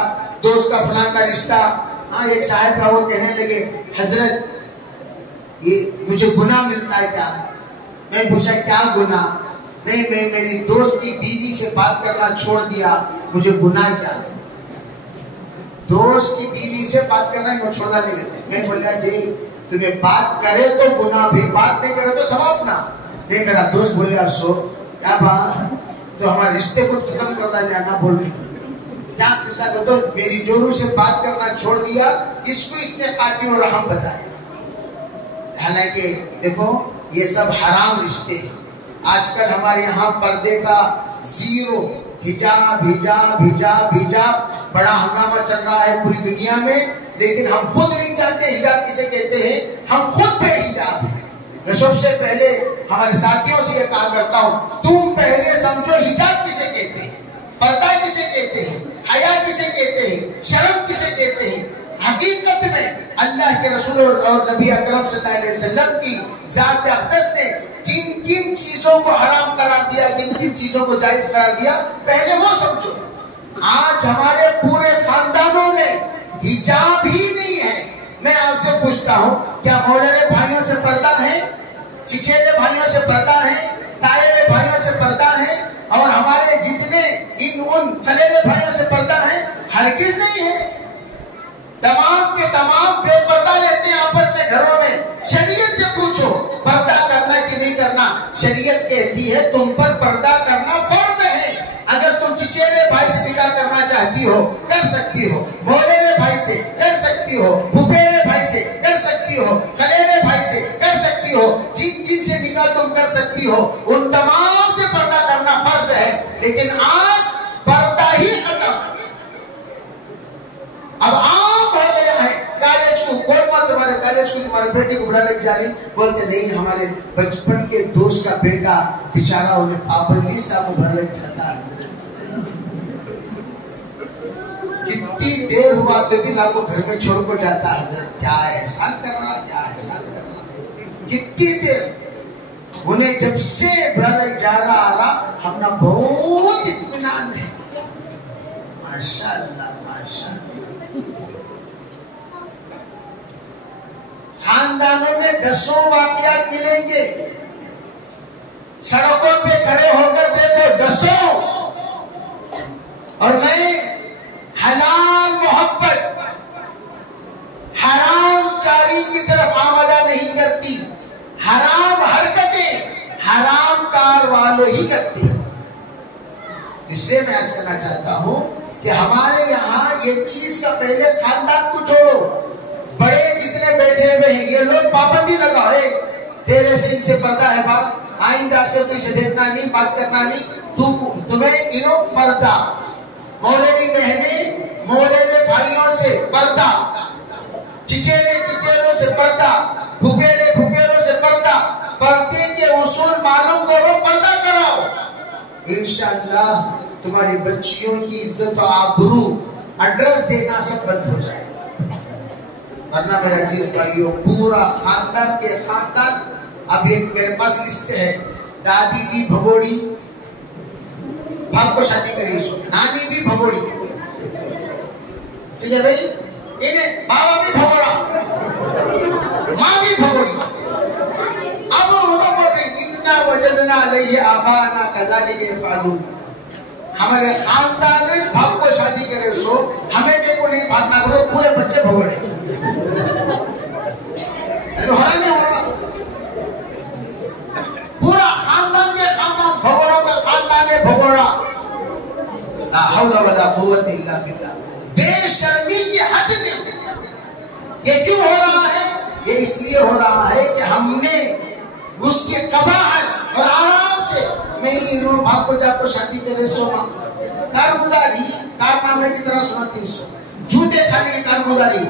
دوست کا فلاں کا رشتہ۔ ہاں ایک صاحب کا وہ کہنے لگے حضرت یہ مجھے گناہ ملتا ہے کیا؟ میں پوچھا کیا گناہ؟ نہیں میں میری دوست کی بیوی سے بات کرنا چھوڑ دیا، مجھے گناہ کیا؟ دوست کی بیوی سے بات کرنا ہی چھوڑنا نہیں دیتے۔ میں بولا جی تمہیں بات کرے تو گناہ بھی، بات نہیں کرے تو ثواب نہ۔ نہیں میرا دوست بولیا سو کیا بات تو ہمارے رشتے کو ختم کرنا لینا بول رہی ہوں کیا قصہ کو؟ تو میری جورو سے بات کرنا چھوڑ دیا، اس کو اس نے قاطع و رحم بتایا۔ حالانکہ دیکھو یہ سب حرام رشتے ہیں۔ آج کل ہمارے یہاں پردے کا زیرو، حجاب حجاب حجاب حجاب بڑا ہنگامہ چل رہا ہے پوری دنیا میں، لیکن ہم خود نہیں جانتے حجاب کسے کہتے ہیں، ہم خود بے حجاب ہیں۔ میں سب سے پہلے ہمارے ساتھیوں سے یہ کہا کرتا ہوں تم پہلے سمجھو حجاب کسے کہتے ہیں، پردہ کسے کہتے ہیں، حیا کسے کہتے ہیں، شرم کسے کہتے ہیں۔ حقیقت میں اللہ کے رسول اور نبی اکرم صلی اللہ علیہ وسلم کی ذات اقدس نے کن کن چیزوں کو حرام قرار دیا، کن کن چیزوں کو جائز قرار دیا، پہلے وہ سمجھو۔ آج ہمارے پورے خاندانوں میں حجاب ہی نہیں ہے۔ میں آپ سے پوچھتا ہوں کیا مولوی بھائیوں سے پردہ ہے، چچیرے بھائیوں سے پردہ ہے، تائرے بھائیوں سے پردہ ہے، اور ہمارے جتنے ان خلیرے بھائیوں سے پردہ ہے؟ ہرگز نہیں ہے۔ تمام کے تمام بے پردہ رہتے ہیں آپس میں گھروں میں۔ شریعت سے پوچھو پردہ کرنا کہ نہیں کرنا، شریعت کہتی ہے تم پر پردہ کرنا فرض ہے۔ اگر تم چچیرے بھائی سے نکاح کرنا چاہتی ہو کر سکتی ہو، مولیرے بھائی سے کر سکتی ہو، پھپھیرے بھائی سے کر سکتی ہو، خلیرے بھائی سے کر سکتی ہو، جن جن سے نکاح تم کر سکتی ہو ان تمام سے پردہ کرنا فرض ہے۔ لیکن آج پردہ ہی ختم، اب عام ہو گیا ہے۔ کالج کو کون ماں تمہارے کالج کو تمہارے بیٹے کو بلانے جا رہی، بولتے نہیں ہمارے بچپن کے دوست کا بیٹا بیچارہ انہیں پابندی صاحب کو بھرنے جاتا ہے۔ کتنی دیر ہوا تو بھی لاکھوں گھر میں چھوڑ کو جاتا حضرت، کیا احسان کرنا، کیا احسان کرنا۔ کتنی دیر انہیں جب سے بلانے جا رہا ہم نے بہت اطمینان ہے، ماشاءاللہ ماشاءاللہ۔ خاندانوں میں 10 واقعات ملیں گے، سڑکوں پہ کھڑے ہو کر دیکھو 10، اور میں حلال محبت حرام کاری کی طرف آمادہ نہیں کرتی، حرام حرکتیں حرام کار والوں ہی کرتے ہیں۔ اس لیے میں عرض کرنا چاہتا ہوں کہ ہمارے یہاں یہ چیز کا پہلے خاندان کو جوڑو، بڑے جتنے بیٹھے ہوئے ہیں یہ لوگ پابندی لگاؤ، تیرے سے ان سے پردہ ہے، بات آئندہ سے تو اسے دیکھنا نہیں، بات کرنا نہیں، تمہیں پردہ۔ مولوی بہنیں مولوی بھائیوں سے پردہ، چچیرے چچیروں سے پردہ، پھپھیرے پھپھیروں سے پردہ۔ پردے کے اصول معلوم کرو، پردہ کراؤ، انشاءاللہ تمہاری بچیوں کی عزت و آبرو، ایڈریس دینا سب بند ہو جائے گا۔ ورنہ میرے عزیز بھائیوں پورا خاندان کے خاندان. اب ایک میرے پاس لسٹ ہے. دادی بھی بھگوڑی, باپ کو شادی کری سو, نانی بھی بھگوڑی, ٹھیک ہے بھائی, انہیں بابا بھی بھگوڑا, ماں بھی بھگوڑی. اب وہ بول رہے انا وجدنا علیہ آباءنا کذالک یفعلون. ہمارے خاندان نے باپ کو شادی کرے سو ہمیں دیکھو نہیں بھاگنا کرو, پورے بچے بھگوڑے. نہیں ہوگا پورا خاندان کے خاندان بھگوڑوں کا خاندان ہے بھگوڑا. لا حول ولا قوت الا باللہ. بے شرمی کی حد میں. یہ کیوں ہو رہا ہے؟ یہ اس لیے ہو رہا ہے کہ ہم نے اس کی قباحت اور آرام سے میں باپ کو جا کو شادی کرے سو کارگزاری کارنامے کی طرح سناتی سو جوتے کھانے کی کارگزاری.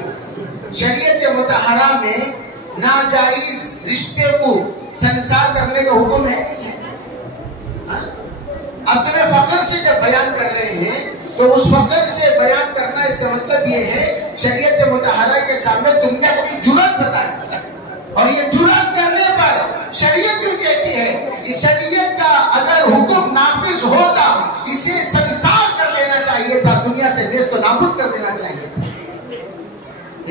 شریعت مطہرہ میں ناجائز رشتے کو سنسار کرنے کا حکم ہے نہیں ہے. اب تمہیں فخر سے جب بیان کر رہے ہیں تو اس فخر سے بیان کرنا اس کا مطلب یہ ہے شریعت مطہرہ کے سامنے تم نے اپنی جرات بتائی. اور یہ جرات کرنے پر شریعت کیوں کہتی ہے کہ شریعت کا اگر حکم نافذ ہوتا اسے سنسار کر دینا چاہیے تھا, دنیا سے نیست و نابود کر دینا چاہیے تھا.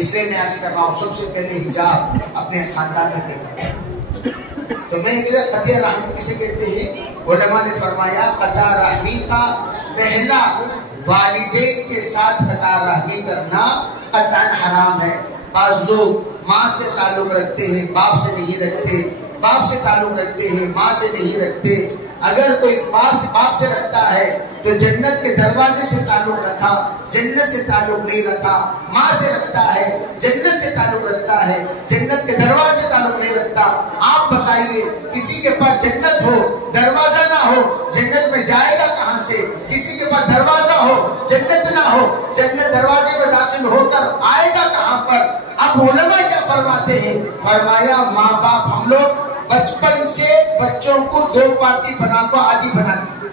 اس لیے میں عرض کر رہا ہوں سب سے پہلے حجاب اپنے خاندان میں پیدا. تو میں قطع رحمی کسے کہتے ہیں؟ علماء نے فرمایا قطع رحمی کا پہلا والدین کے ساتھ قطع رحمی کرنا قطعاً حرام ہے. بعض لوگ ماں سے تعلق رکھتے ہیں باپ سے نہیں رکھتے, باپ سے تعلق رکھتے ہیں ماں سے نہیں رکھتے. اگر کوئی باپ سے رکھتا ہے تو جنت کے دروازے سے تعلق رکھا, جنت سے تعلق نہیں رکھا. ماں سے رکھتا ہے جنت سے تعلق رکھتا ہے, جنت کے دروازے سے تعلق نہیں رکھتا. آپ بتائیے کسی کے پاس جنت ہو دروازہ نہ ہو جنت میں جائے گا کہاں سے؟ کسی کے پاس دروازہ ہو جنت نہ ہو جنت دروازے میں داخل ہو کر آئے گا کہاں پر؟ اب علماء کیا فرماتے ہیں؟ فرمایا ماں باپ ہم لوگ بچپن سے بچوں کو دو پارٹی بنا کو عادی بنا دی.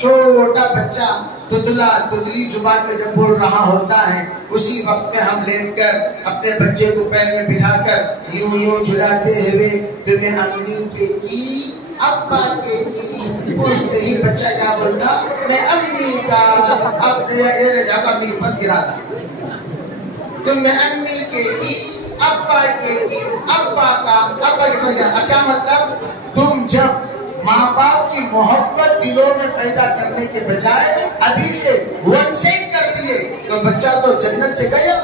چھوٹا بچہ تتلا تتلی زبان میں جب بول رہا ہوتا ہے اسی وقت میں ہم لیٹ کر اپنے بچے کو پیر میں بٹھا کر یوں یوں جھلاتے ہوئے تمہیں امی کے کی ابا کے کی پوچھتے ہی بچہ کیا بولتا؟ میں امی کا اپنے جا کر امی کے پاس گرا تھا. تمہیں امی کے کی ابا کے کی ابا کا ابا کے پاس گرا. کیا مطلب؟ تم جب ماں باپ کی محبت دلوں میں پیدا کرنے کے بجائے ابھی سے ون سیٹ کر دیے تو بچہ تو جنت سے گیا.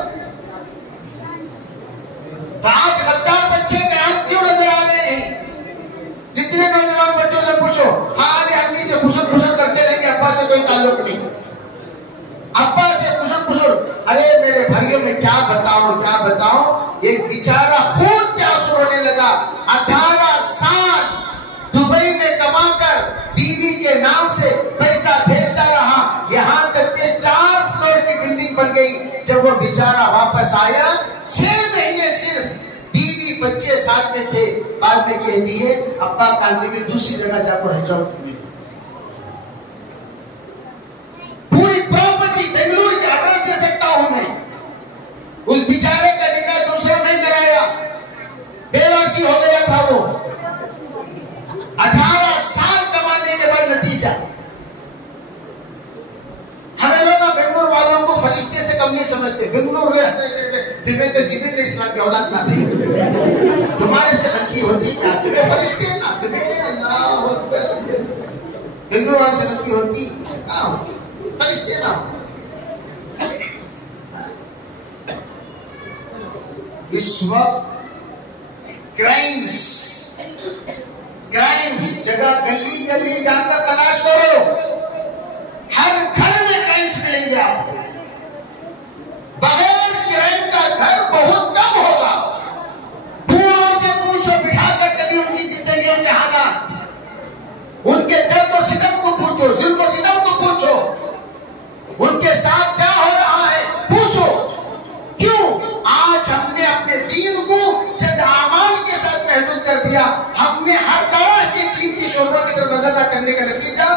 تو آج غدار بچے کہاں کیوں نظر آ رہے ہیں؟ جتنے نوجوان بچوں سے پوچھو خالی امی سے پھسل پھسل کرتے رہیں گے, ابا سے کوئی تعلق نہیں. ابا سے پھسل پھسل. ارے میرے بھائیوں میں کیا بتاؤں ایک بیچارہ خون کے آنسو رونے لگا. 18 سال دبئی میں کما کر بیوی کے نام سے پیسہ بھیجتا رہا, یہاں تک کہ 4 فلور کی بلڈنگ بن گئی. جب وہ بیچارہ واپس آیا 6 مہینے صرف بیوی بچے ساتھ میں تھے, بعد میں کہہ دیے ابا کاندے میں دوسری جگہ جا کر رہ جاؤ. پوری پراپرٹی بنگلور کے ایڈریس دے سکتا ہوں میں. اس بیچارے کا نکاح دوسروں نے کرایا, بیوارسی ہو گیا تھا وہ. 18 سال کمانے کے بعد نتیجہ. ہمیں لوگ بنگلور والوں کو فرشتے سے کم نہیں سمجھتے. بنگلور تمہیں تو جبریل علیہ السلام کی اولاد نہ بھی, تمہارے سے غلطی ہوتی کیا؟ تمہیں فرشتے نہ, تمہیں اللہ اکبر. بنگلور والوں سے غلطی ہوتی کہاں ہوتی؟ فرشتے نہ ہوتے. اس وقت کرائمز جگہ گلی گلی جا کر تلاش کرو, ہر گھر میں کرائمز ملیں گے آپ کو. بغیر کرائم کا گھر بہت کم ہوگا. بوڑھوں سے پوچھو بٹھا کر کبھی ان کی زندگیوں کے حالات, ان کے درد و ستم کو پوچھو, ظلم و ستم کو پوچھو, ان کے ساتھ کیا ہو رہا ہے پوچھو. کیوں آج ہم نے اپنے دین کو چند اعمال کے ساتھ محدود کر دیا؟ ہم نے ہر طرح کے دین کی شعبوں کی طرف نظر نہ کرنے کا نتیجہ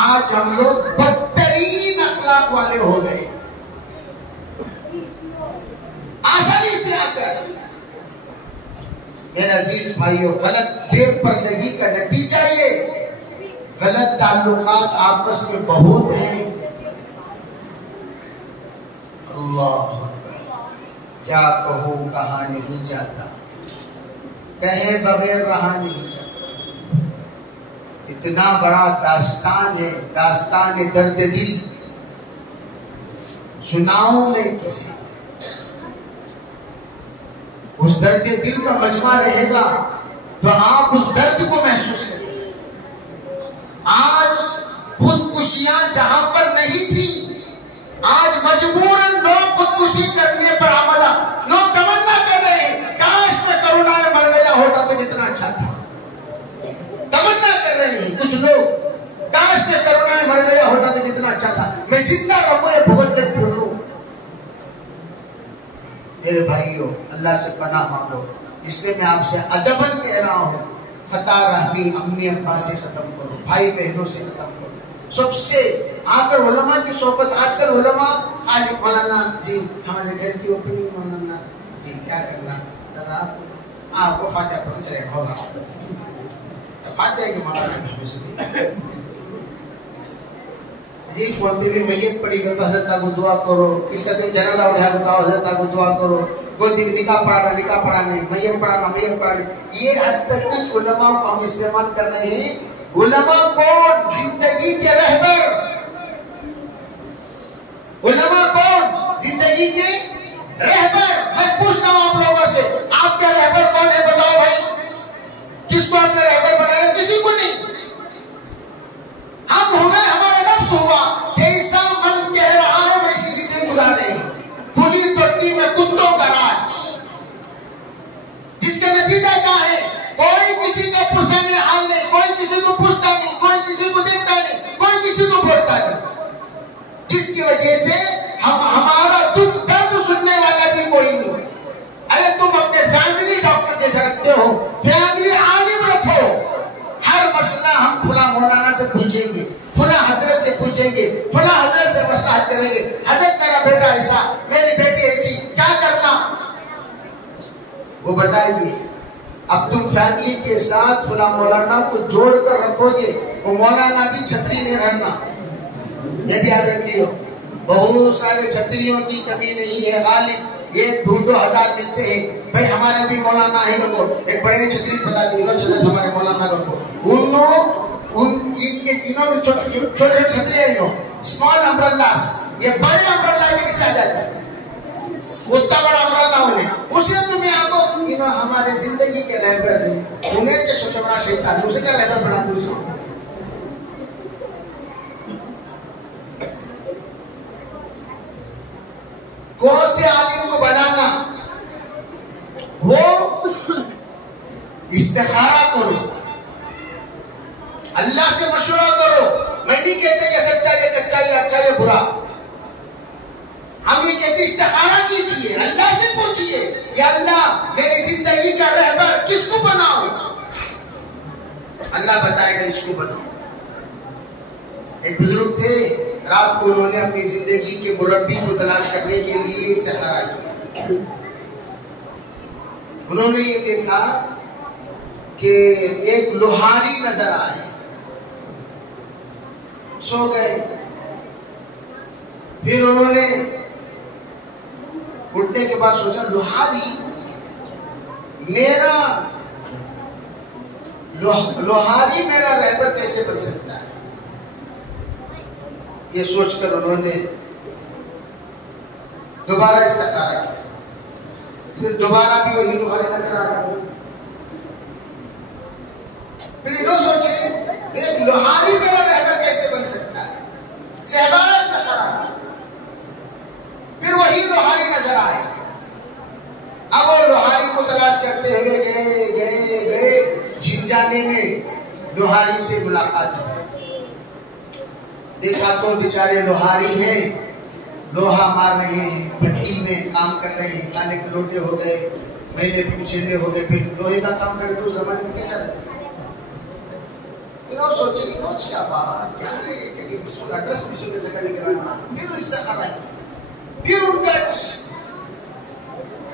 آج ہم لوگ بدترین اخلاق والے ہو گئے. آسانی سے آ کر میرے عزیز بھائیوں، غلط بے پردگی کا نتیجہ یہ غلط تعلقات آپس میں بہت ہیں. اللہ اکبر، کیا کہوں کہا نہیں جاتا، کہے بغیر رہا نہیں جاتا. اتنا بڑا داستان ہے، داستان درد دل. سناؤں میں کسی، اس درد دل کا مجمع رہے گا تو آپ اس درد کو محسوس کریں. آج خودکشیاں جہاں پر نہیں تھی، آج مجبوراً لوگ خودکشی کرنے پر آمدہ. لوگ تمنا کر رہے ہیں کاش میں کرونا میں مر گیا ہوتا تو کتنا اچھا تھا. تمنا کر رہے ہیں کچھ لوگ، کاش میں کرونا میں مر گیا ہوتا تو کتنا اچھا تھا، میں زندہ رہوں یہ بھگت میں پھر لوں. میرے بھائیوں، اللہ سے پناہ مانگو. اس لیے میں آپ سے ادباً کہہ رہا ہوں، خطا رحمی امی ابا سے ختم کرو، بھائی بہنوں سے ختم کرو. سب سے آ کر علماء کی صحبت. آج کل علماء خالی مولانا جی ہمارے گھر کی اوپننگ، مولانا جی کیا کرنا ذرا آپ کو فاتحہ پڑھو چلے ہوگا. فاتحہ کی مولانا جی ہمیں سے جی کونتی بھی میت پڑی گئی تو حضرت کو دعا کرو، اس کا تم جنازہ اٹھا تو حضرت کو دعا کرو. کوئی بھی نکاح پڑھانا، میت پڑھانا. یہ حد تک کچھ علماء کو ہم استعمال کر رہے ہیں. علماء کون؟ زندگی کے رہبر. علماء کون؟ زندگی کے رہبر. میں پوچھتا ہوں آپ لوگوں سے، آپ کے رہبر کون ہے؟ بتاؤ بھائی، کس کو آپ نے رہبر بنایا؟ کسی کو نہیں. ہم ہوئے، ہمارا نفس ہوا، جیسا من کہہ رہا ہے ویسی زندگی گزار رہے ہیں. کھلی پٹی میں کتوں کا راج، جس کا نتیجہ کیا ہے؟ کوئی کسی کا پرسنے حال نہیں، کوئی کسی کو پوچھتا نہیں، کوئی کسی کو دیکھتا نہیں، کوئی کسی کو بولتا نہیں. جس کی وجہ سے ہمارا دکھ درد سننے والا بھی کوئی نہیں. ارے تم اپنے فیملی ڈاکٹر جیسا رکھتے ہو، فیملی عالم رکھو. ہر مسئلہ ہم فلاں مولانا سے پوچھیں گے، فلاں حضرت سے پوچھیں گے، فلاں حضرت سے مصلحت کریں گے. حضرت میرا بیٹا ایسا، میری بیٹی ایسی، کیا کرنا؟ وہ بتائیں گے. اب تم فیملی کے ساتھ فلاں مولانا کو جوڑ کر رکھو گے، وہ مولانا بھی چھتری نہیں رہنا. یہ بھی یاد رکھ لیو، بہت سارے چھتریوں کی کمی نہیں ہے. غالب یہ 2,000 ملتے ہیں. بھائی ہمارا بھی مولانا ہے کو ایک بڑے چھتری بتا دی لو، چلو ہمارے مولانا کو ان کے انہوں چھوٹے چھوٹے چھتری ہیں، اسمال امبریلاس. یہ بڑے امبریلا کے نیچے آ جاتے ہیں. اتنا بڑا امبریلا ہونے اسے تمہیں آپ کو ہمارے زندگی کے رہبر نہیں. انہیں سب سے بڑا شیطان، اسے کیا رہبر بنا دو. اسے کون سے عالم کو بنانا؟ وہ استخارہ کرو، اللہ سے مشورہ کرو. میں نہیں کہتے یہ سچا، یہ کچا، یہ اچھا، یہ برا. ہم یہ کہتے استخارہ کیجئے، اللہ سے پوچھئے، یا اللہ میری زندگی کا رہبر کس کو بناؤں؟ اللہ بتائے گا اس کو بناؤ. ایک بزرگ تھے، رات کو انہوں نے اپنی زندگی کے مربی کو تلاش کرنے کے لیے استخارہ کیا. انہوں نے یہ دیکھا کہ ایک لوہاری نظر آئے. سو گئے. پھر انہوں نے اٹھنے کے بعد سوچا لوہاری میرا رہبر کیسے بن سکتا ہے. یہ سوچ کر انہوں نے دوبارہ استخارہ کیا. پھر دوبارہ بھی وہی لوہاری نظر آیا. پھر انہوں سوچے ایک لوہاری میرا رہبر کیسے بن سکتا ہے. دوبارہ استخارہ. پھر وہی لوہاری نظر آئے. اب وہ لوہاری کو تلاش کرتے ہوئے گئے. جھنجانے میں لوہاری سے ملاقات ہوئی. دیکھا تو بیچارے لوہاری ہیں، لوہا مار رہے ہیں، بھٹی میں کام کر رہے ہیں، کالے کلوٹے ہو گئے، میلے پوچھلے ہو گئے. پھر لوہے کا کام کرے تو زمانے میں کیسا رہتا ہے؟ انہوں سوچے انہوں کیا بات کیا ہے کہ ایڈریس بھی سنے سے کرنے کے رہنا. پھر استخارہ کیا. پھر ان کا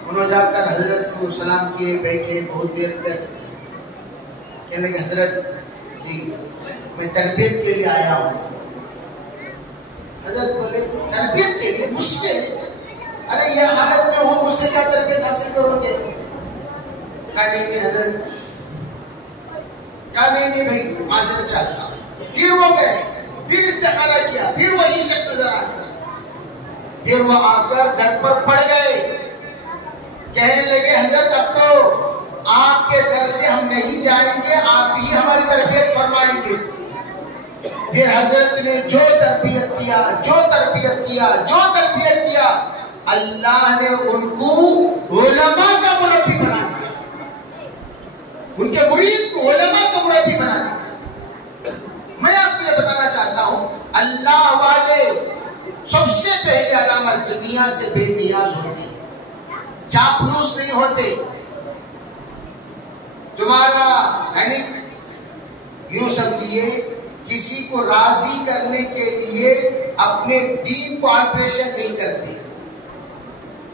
انہوں جا کر حضرت سے سلام کیے, بیٹھے بہت دیر تک. کہنے لگے حضرت جی میں تربیت کے لیے آیا ہوں. حضرت بولے تربیت کے لیے مجھ سے؟ ارے یہ حالت میں ہو, مجھ سے کیا تربیت حاصل کرو گے؟ کہا نہیں حضرت, کہا نہیں بھائی معذرت چاہتا ہوں. پھر وہ گئے, پھر استخارہ کیا, پھر وہی شخص نظر آیا. پھر وہ آ کر در پر پڑ گئے, کہنے لگے حضرت اب تو آپ کے در سے ہم نہیں جائیں گے, آپ ہی ہماری تربیت فرمائیں گے. پھر حضرت نے جو تربیت دیا, جو تربیت دیا, جو تربیت دیا, اللہ نے ان کو علماء کا مربی بنا دیا, ان کے مرید کو علماء کا مربی بنا دیا. میں آپ کو یہ بتانا چاہتا ہوں, اللہ والے سب سے پہلے علامت دنیا سے بے نیاز ہوتے ہیں, چاپلوس نہیں ہوتے. تمہارا یعنی یوں سمجھیے کسی کو راضی کرنے کے لیے اپنے دین کو آلٹریشن نہیں کرتے,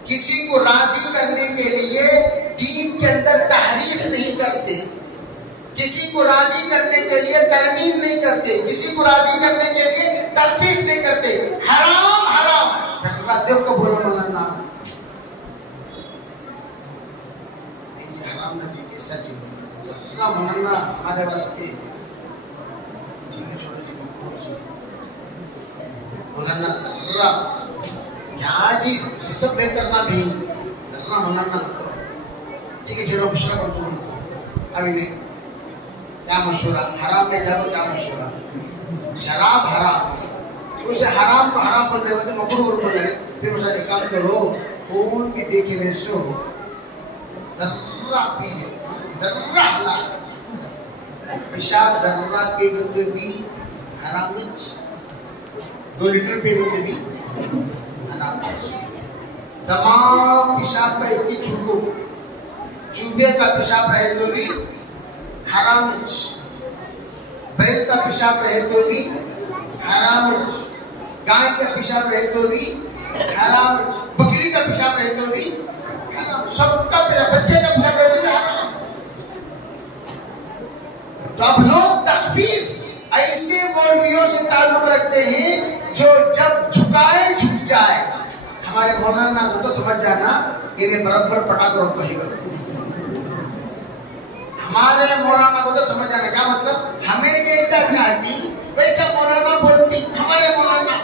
کسی کو راضی کرنے کے لیے دین کے اندر تحریف نہیں کرتے, کسی کو راضی کرنے کے لیے ترمیم نہیں کرتے, کسی کو راضی کرنے کے لیے تخفیف نہیں کرتے. حرام حرام ذرا دیو کو بولو مولانا حرام نہ جی کیسا جی ذرا مولانا ہمارے واسطے مولانا ذرا کیا جی سب میں کرنا بھی ذرا مولانا ٹھیک ہے چلو مشورہ کرتا ہوں ابھی نہیں. کیا مشورہ؟ حرام میں جاؤ, کیا مشورہ؟ شراب حرام, اسے حرام کو حرام بول دے, ویسے مکروہ بول دے. پھر مشورہ ایک کام کرو, کون بھی دیکھے میں سو ذرا پی لے, ذرا حلال پیشاب ذرا پی گے بھی حرام, 2 لیٹر پی گے بھی حرام. تمام پیشاب کا ایک ہی چھوٹو, چوبے کا پیشاب رہے تو بھی حرام, بیل کا پیشاب رہے تو بھی حرام, گائے کا پیشاب رہے تو بھی حرام, بکری کا پیشاب رہے تو بھی حرام, سب کا پیشاب, بچے کا پیشاب رہے تو بھی حرام. تو اب لوگ تخفیف ایسے مولویوں سے تعلق رکھتے ہیں جو جب جھکائے جھک جائے. ہمارے مولانا کو تو سمجھ جانا انہیں برابر پٹا کر رکھو ہی کرو. ہمارے مولانا کو تو سمجھ جانا, کیا مطلب ہمیں جیسا چاہتی ویسا مولانا بولتی. ہمارے مولانا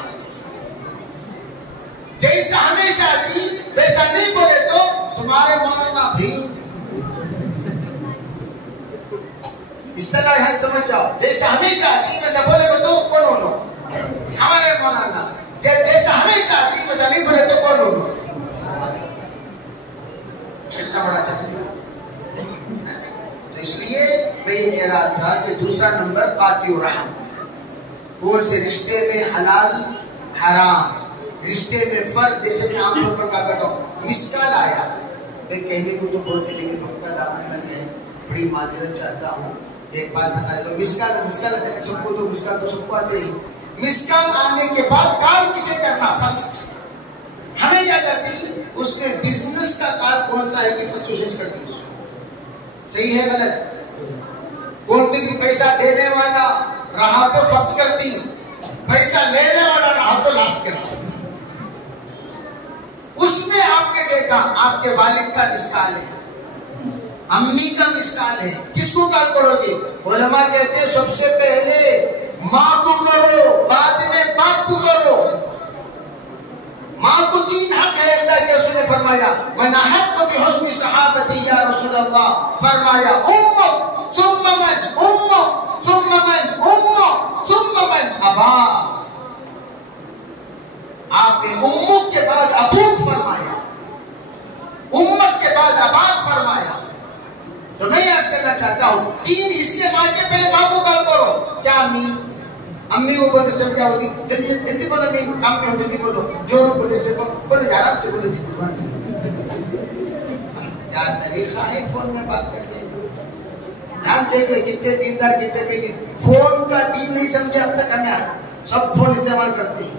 جیسا ہمیں چاہتی ویسا نہیں بولے تو تمہارے مولانا بھی. اصطلاح ہے سمجھ جاؤ, جیسا ہمیں چاہتی ویسا بولے گا تو بولو نو. ہمارے مولانا جیسا ہمیں چاہتی ویسا نہیں بولے تو بولو نو. کتنا بڑا چاہتی ہے. اس لیے میں یہ کہہ رہا تھا کہ دوسرا نمبر قاطع الرحم, کون سے رشتے میں حلال حرام, رشتے میں فرض. جیسے میں عام طور پر کہا کرتا ہوں, مسکال آیا, میں کہنے کو تو بولتے لیکن وقت دامن میں ہے, بڑی معذرت چاہتا ہوں. ایک بات بتایا تو مسکال آتے ہیں سب کو, تو مسکال تو سب کو آتے ہی. مسکال آنے کے بعد کال کسے کرنا؟ فرسٹ. ہمیں کیا کرتی, اس میں بزنس کا کال کون سا ہے کہ فرسٹ یوزیج کرتی. صحیح ہے غلط؟ کون بھی پیسہ دینے والا رہا تو فرسٹ کرتی, پیسہ لینے والا رہا تو لاسٹ کرتی. اس میں آپ نے دیکھا آپ کے والد کا مسکال ہے, امی کا مسکال ہے, کس کو کال کرو گے؟ علماء کہتے ہیں سب سے پہلے ماں کو کرو, بعد میں باپ کو کرو. ماں کو 3 حق ہے, اللہ کے رسول نے فرمایا من حق بحسن صحابتی یا رسول اللہ, فرمایا امک ثم من, امک ثم من, امک ثم من ابا. آپ نے امک کے بعد ابوک فرمایا, امک کے بعد اباک فرمایا. تو میں عرض کرنا چاہتا ہوں 3 حصے ماں کے, پہلے ماں کو کال کرو. کیا امی, امی کو بولتے سب کیا ہوتی, جلدی جلدی بولو, نہیں کام میں ہو جلدی بولو, جو بولتے سب بولو, آرام سے بولو جی. کیا طریقہ ہے فون میں بات کرنے کا. دھیان دیکھ لے کتنے دیندار کتنے پہ فون کا دین نہیں سمجھے اب تک ہمیں آیا, سب فون استعمال کرتے ہیں.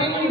3,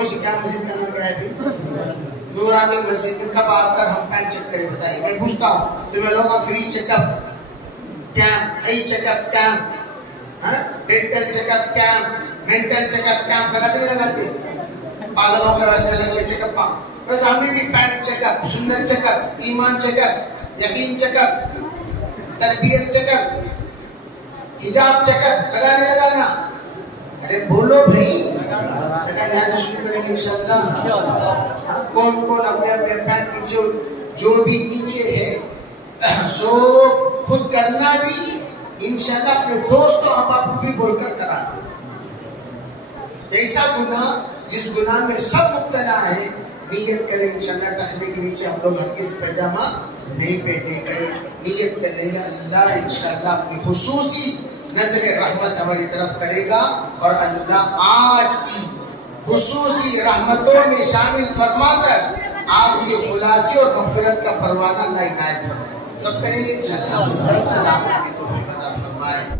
کون سی کیا مسجد کا نام کیا ہے بھی؟ نورانی مسجد میں کب آ کر ہم پینٹ چیک کریں بتائیے؟ میں پوچھتا ہوں تمہیں لوگوں free check up camp, I check up camp, dental check up camp, mental check up camp لگاتے نہیں لگاتے؟ پاگلوں کے ویسے الگ الگ چیک اپ، بس ہمیں بھی پینٹ چیک اپ، سنت چیک اپ، ایمان چیک اپ، یقین چیک اپ، تربیت چیک اپ، حجاب چیک اپ لگانا۔ ارے بولو بھائی، لگانے یہاں سے شروع کریں گے انشاءاللہ۔ کون کون اپنے اپنے پینٹ نیچے، جو بھی نیچے ہے سو خود کرنا بھی، انشاءاللہ اپنے دوستوں اب آپ بھی بول کر کرا۔ ایسا گناہ جس گناہ میں سب مبتلا ہے، نیت کریں انشاءاللہ ٹخنے کے نیچے ہم لوگ ہرگز پیجامہ نہیں پہنے گئے، نیت کر لیں گے اللہ انشاءاللہ اپنی خصوصی نظر رحمت ہماری طرف کرے گا، اور اللہ آج کی خصوصی رحمتوں میں شامل فرما کر آپ سے خلاصی اور مغفرت کا پروانہ اللہ عنایت فرمائے۔ سب کریں گے انشاءاللہ، اللہ آپ کی توفیق عطا فرمائے۔